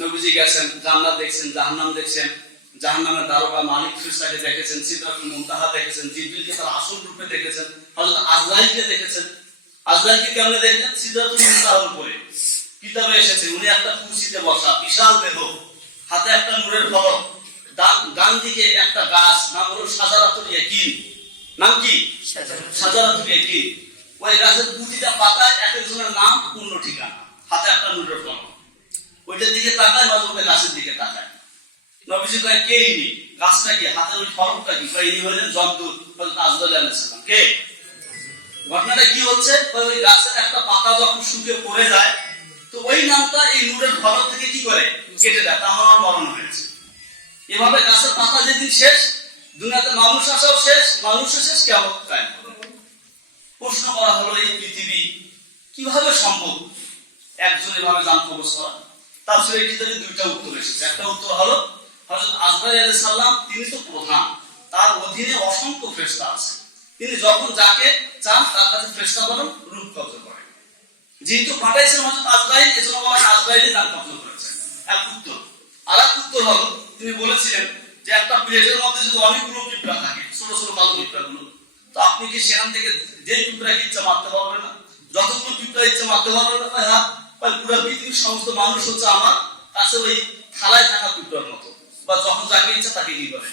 নবীজি গেছেন, জান্নাত দেখছেন, জাহান্নাম দেখছেন, জাহান্নামের দারোগা মালিক ফেরেশতাকে দেখেছেন, সিদরাতুল মুনতাহা দেখেছেন, জিবরিলকে তার আসল রূপে দেখেছেন, হযরত আজরাইলকে দেখেছেন। আজরাইলকে কেমনে দেখলেন? সিদরাতুল মুনতাহার উপরে কিতাবে এসেছে, উনি একটা কুরসিতে বসা, বিশাল দেহ, হাতে একটা নূরের ফলক, ডান দিকে একটা গাছ, নাম হলো শাজারাতুল ইয়াকিন। নাম কি? শাজারাতুল ইয়াকিন। ওই গাছের প্রতিটা পাতায় এক একজনের নাম, পূর্ণ ঠিকানা, হাতে একটা নুরের ফলক। ওইটার দিকে তাকায়, মাঝে মধ্যে গাছের দিকে তাকায়। নবীজি কয় কে ইনি? গাছটা কি? হাতের ওই ফলকটা কি? ইনি হলেন জমদূত হযরত আজরাইল আলাইহিস সালাম। কে? ঘটনাটা কি হচ্ছে, ওই গাছের একটা পাতা যখন শুকিয়ে পড়ে যায়, তো ওই নামটা এই নূরের ফলক থেকে কি করে কেটে দেয়, তার আমার মরণ হয়েছে। এভাবে গাছের পাতা যেদিন শেষ, দুনিয়াতে মানুষ আসাও শেষ, মানুষও শেষ, কিয়ামত কায়েম হবে। প্রশ্ন করা হলো, এই পৃথিবী কিভাবে সম্ভব একজন এভাবে জান কবজ করা? তাফসীরের কিতাবে দুইটা উত্তর এসেছে। একটা উত্তর হলো, হযরত আজরাইল আলাইহিস সালাম তিনি তো প্রধান, তার অধীনে অসংখ্য ফেরেশতা আছে, তিনি যখন যাকে চান তার কাছে ফেরেশতা বলেন রূপ কবজ করেন। যেহেতু পাঠাইছেন হযরত আজরাইল, এজন্য বলা হয় আজরাইলই জান কবজ করেছেন। এক উত্তর। আর এক উত্তর হলো, তিনি বলেছিলেন যে একটা প্লেটের মধ্যে যদি অনেকগুলো পিঁপড়া থাকে, ছোট ছোট কালো পিঁপড়াগুলো, তো আপনি কি সেখান থেকে যে পিঁপড়াকে ইচ্ছা মারতে পারবেন না? যতগুলো পিঁপড়া ইচ্ছা মারতে পারবেন না? হ্যাঁ, পুরো পৃথিবীর সমস্ত মানুষ হচ্ছে আমার কাছে ওই থালায় থাকা পিঁপড়ার মতো, বা যখন যাকে ইচ্ছা তাকে কি করে।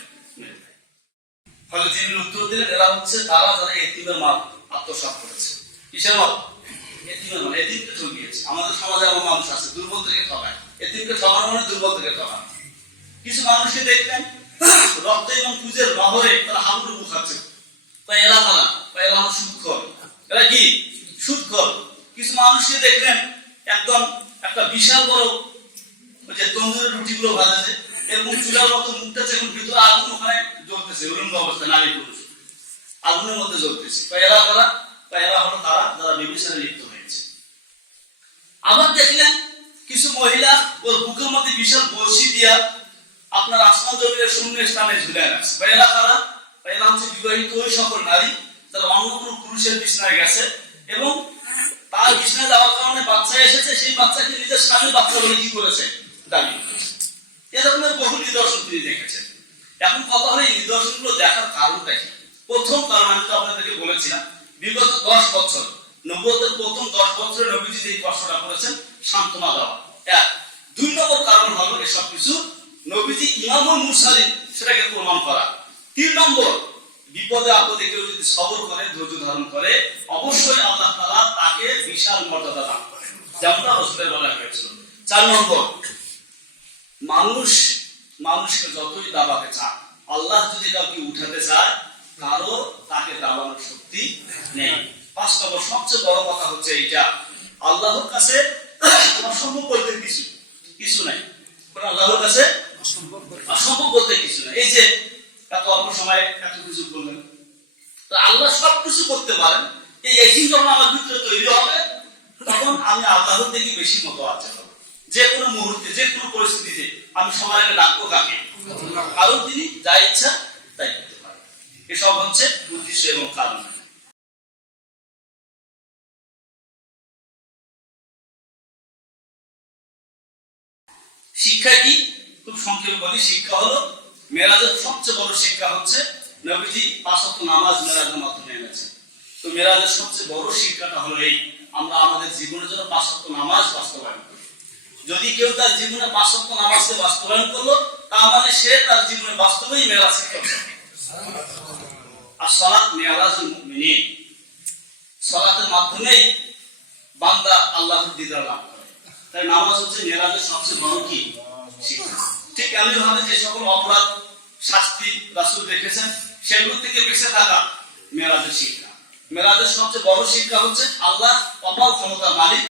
ফলে যিনি উত্তর দিলেন, এরা হচ্ছে তারা যারা এতিমের মাল আত্মসাৎ করেছে। কিসের মাল? এতিমের মাল। এতিমকে ঠকিয়েছে। আমাদের সমাজে এমন মানুষ আছে, দুর্বল থেকে ঠকায়। এতিমকে ঠকানো মানে দুর্বল থেকে ঠকানো। কিছু মানুষকে দেখলেন রক্ত এবং পুজোর নহরে তারা হাবুডুবু খাচ্ছে, এরা তারা এরা হলো সুদখোর। এরা কি? সুদখোর। কিছু মানুষকে দেখলেন একদম একটা বিশাল বড় ওই যে তন্দুরের রুটিগুলো ভাজছে, এরকম চুলার মতো মুখটা যখন ভিতরে আগুন ওখানে জ্বলতেছে, উলঙ্গ অবস্থা, নারী পুরুষ আগুনের মধ্যে জ্বলতেছে, এরা তারা এরা হলো তারা যারা ব্যভিচারে লিপ্ত হয়েছে। আবার দেখলেন কিছু মহিলা ওর বুকের মধ্যে বিশাল বড়শি দিয়া আপনার আসমান জমিনের শূন্য স্থানে ঝুলে রাখছে, এরা তারা এরা হচ্ছে বিবাহিত ওই সকল নারী যারা অন্য কোনো পুরুষের বিছানায় গেছে এবং তার বিছানায় যাওয়ার কারণে বাচ্চা এসেছে, সেই বাচ্চাকে নিজের স্বামীর বাচ্চা বলে কি করেছে, দাবি করেছে। এ ধরনের বহু নিদর্শন তিনি দেখেছেন। এখন কথা হলো এই নিদর্শনগুলো দেখার কারণটা কি? প্রথম কারণ আমি তো আপনাদেরকে বলেছিলাম, বিগত 10 বছর, নবুয়তের প্রথম 10 বছরে নবীজি যে কষ্টটা করেছেন, সান্ত্বনা দেওয়া। এক। 2 নম্বর কারণ হলো এসব কিছু নবীজি ইমামুল মুরসালিন সেটাকে প্রমাণ করা। 3 নম্বর, বিপদে আপদে কেউ যদি সবর করে, ধৈর্য ধারণ করে, অবশ্যই আল্লাহ তাআলা তাকে বিশাল মর্যাদা দান করেন, যেমনটা রাসূলের বলা হয়েছিল। 4 নম্বর, মানুষকে যতই দাবাতে চান, আল্লাহ যদি কাউকে উঠাতে চায়, কারো তাকে দাবানোর শক্তি নেই। 5 নম্বর, সবচেয়ে বড় কথা হচ্ছে এইটা, আল্লাহর কাছে অসম্ভব বলতে কিছু নাই। আল্লাহর কাছে অসম্ভব বলতে কিছু নাই। এই যে এত অল্প সময়ে এত কিছু করলেন, আল্লাহ সবকিছু করতে পারেন। এই একই যখন আমার ভিতরে তৈরি হবে, তখন আমি আল্লাহর থেকে বেশি মতো আছে। যে কোনো মুহূর্তে, যে কোনো পরিস্থিতিতে আমি সবার আগে ডাকবো কাকে? কারণ তিনি যা ইচ্ছা তাই করতে পারেন। এসব হচ্ছে উদ্দেশ্য এবং কারণ। শিক্ষা কি? খুব সংক্ষেপে বলি, শিক্ষা হলো মেরাজের সবচেয়ে বড় শিক্ষা হচ্ছে নবীজি 5 ওয়াক্ত নামাজ মেরাজের মাধ্যমে এনেছেন। তো মেরাজের সবচেয়ে বড় শিক্ষাটা হলো এই, আমরা আমাদের জীবনের জন্য 5 ওয়াক্ত নামাজ বাস্তবায়ন করি। যদি কেউ তার জীবনে 5 ওয়াক্ত নামাজকে বাস্তবায়ন করলো, তার মানে সে তার জীবনে বাস্তবেই মেরাজ শিক্ষা করবে। আর সালাত মেরাজুল মুমিনিন, সালাতের মাধ্যমেই বান্দা আল্লাহর দিদার লাভ করে। তাই নামাজ হচ্ছে মেরাজের সবচেয়ে বড় কি শিক্ষা। ঠিক এমনি ভাবে যে সকল অপরাধ শাস্তি রাসূল রেখেছেন, সেগুলো থেকে বেঁচে থাকা মেরাজের শিক্ষা। মেরাজের সবচেয়ে বড় শিক্ষা হচ্ছে আল্লাহ অপার ক্ষমতার মালিক।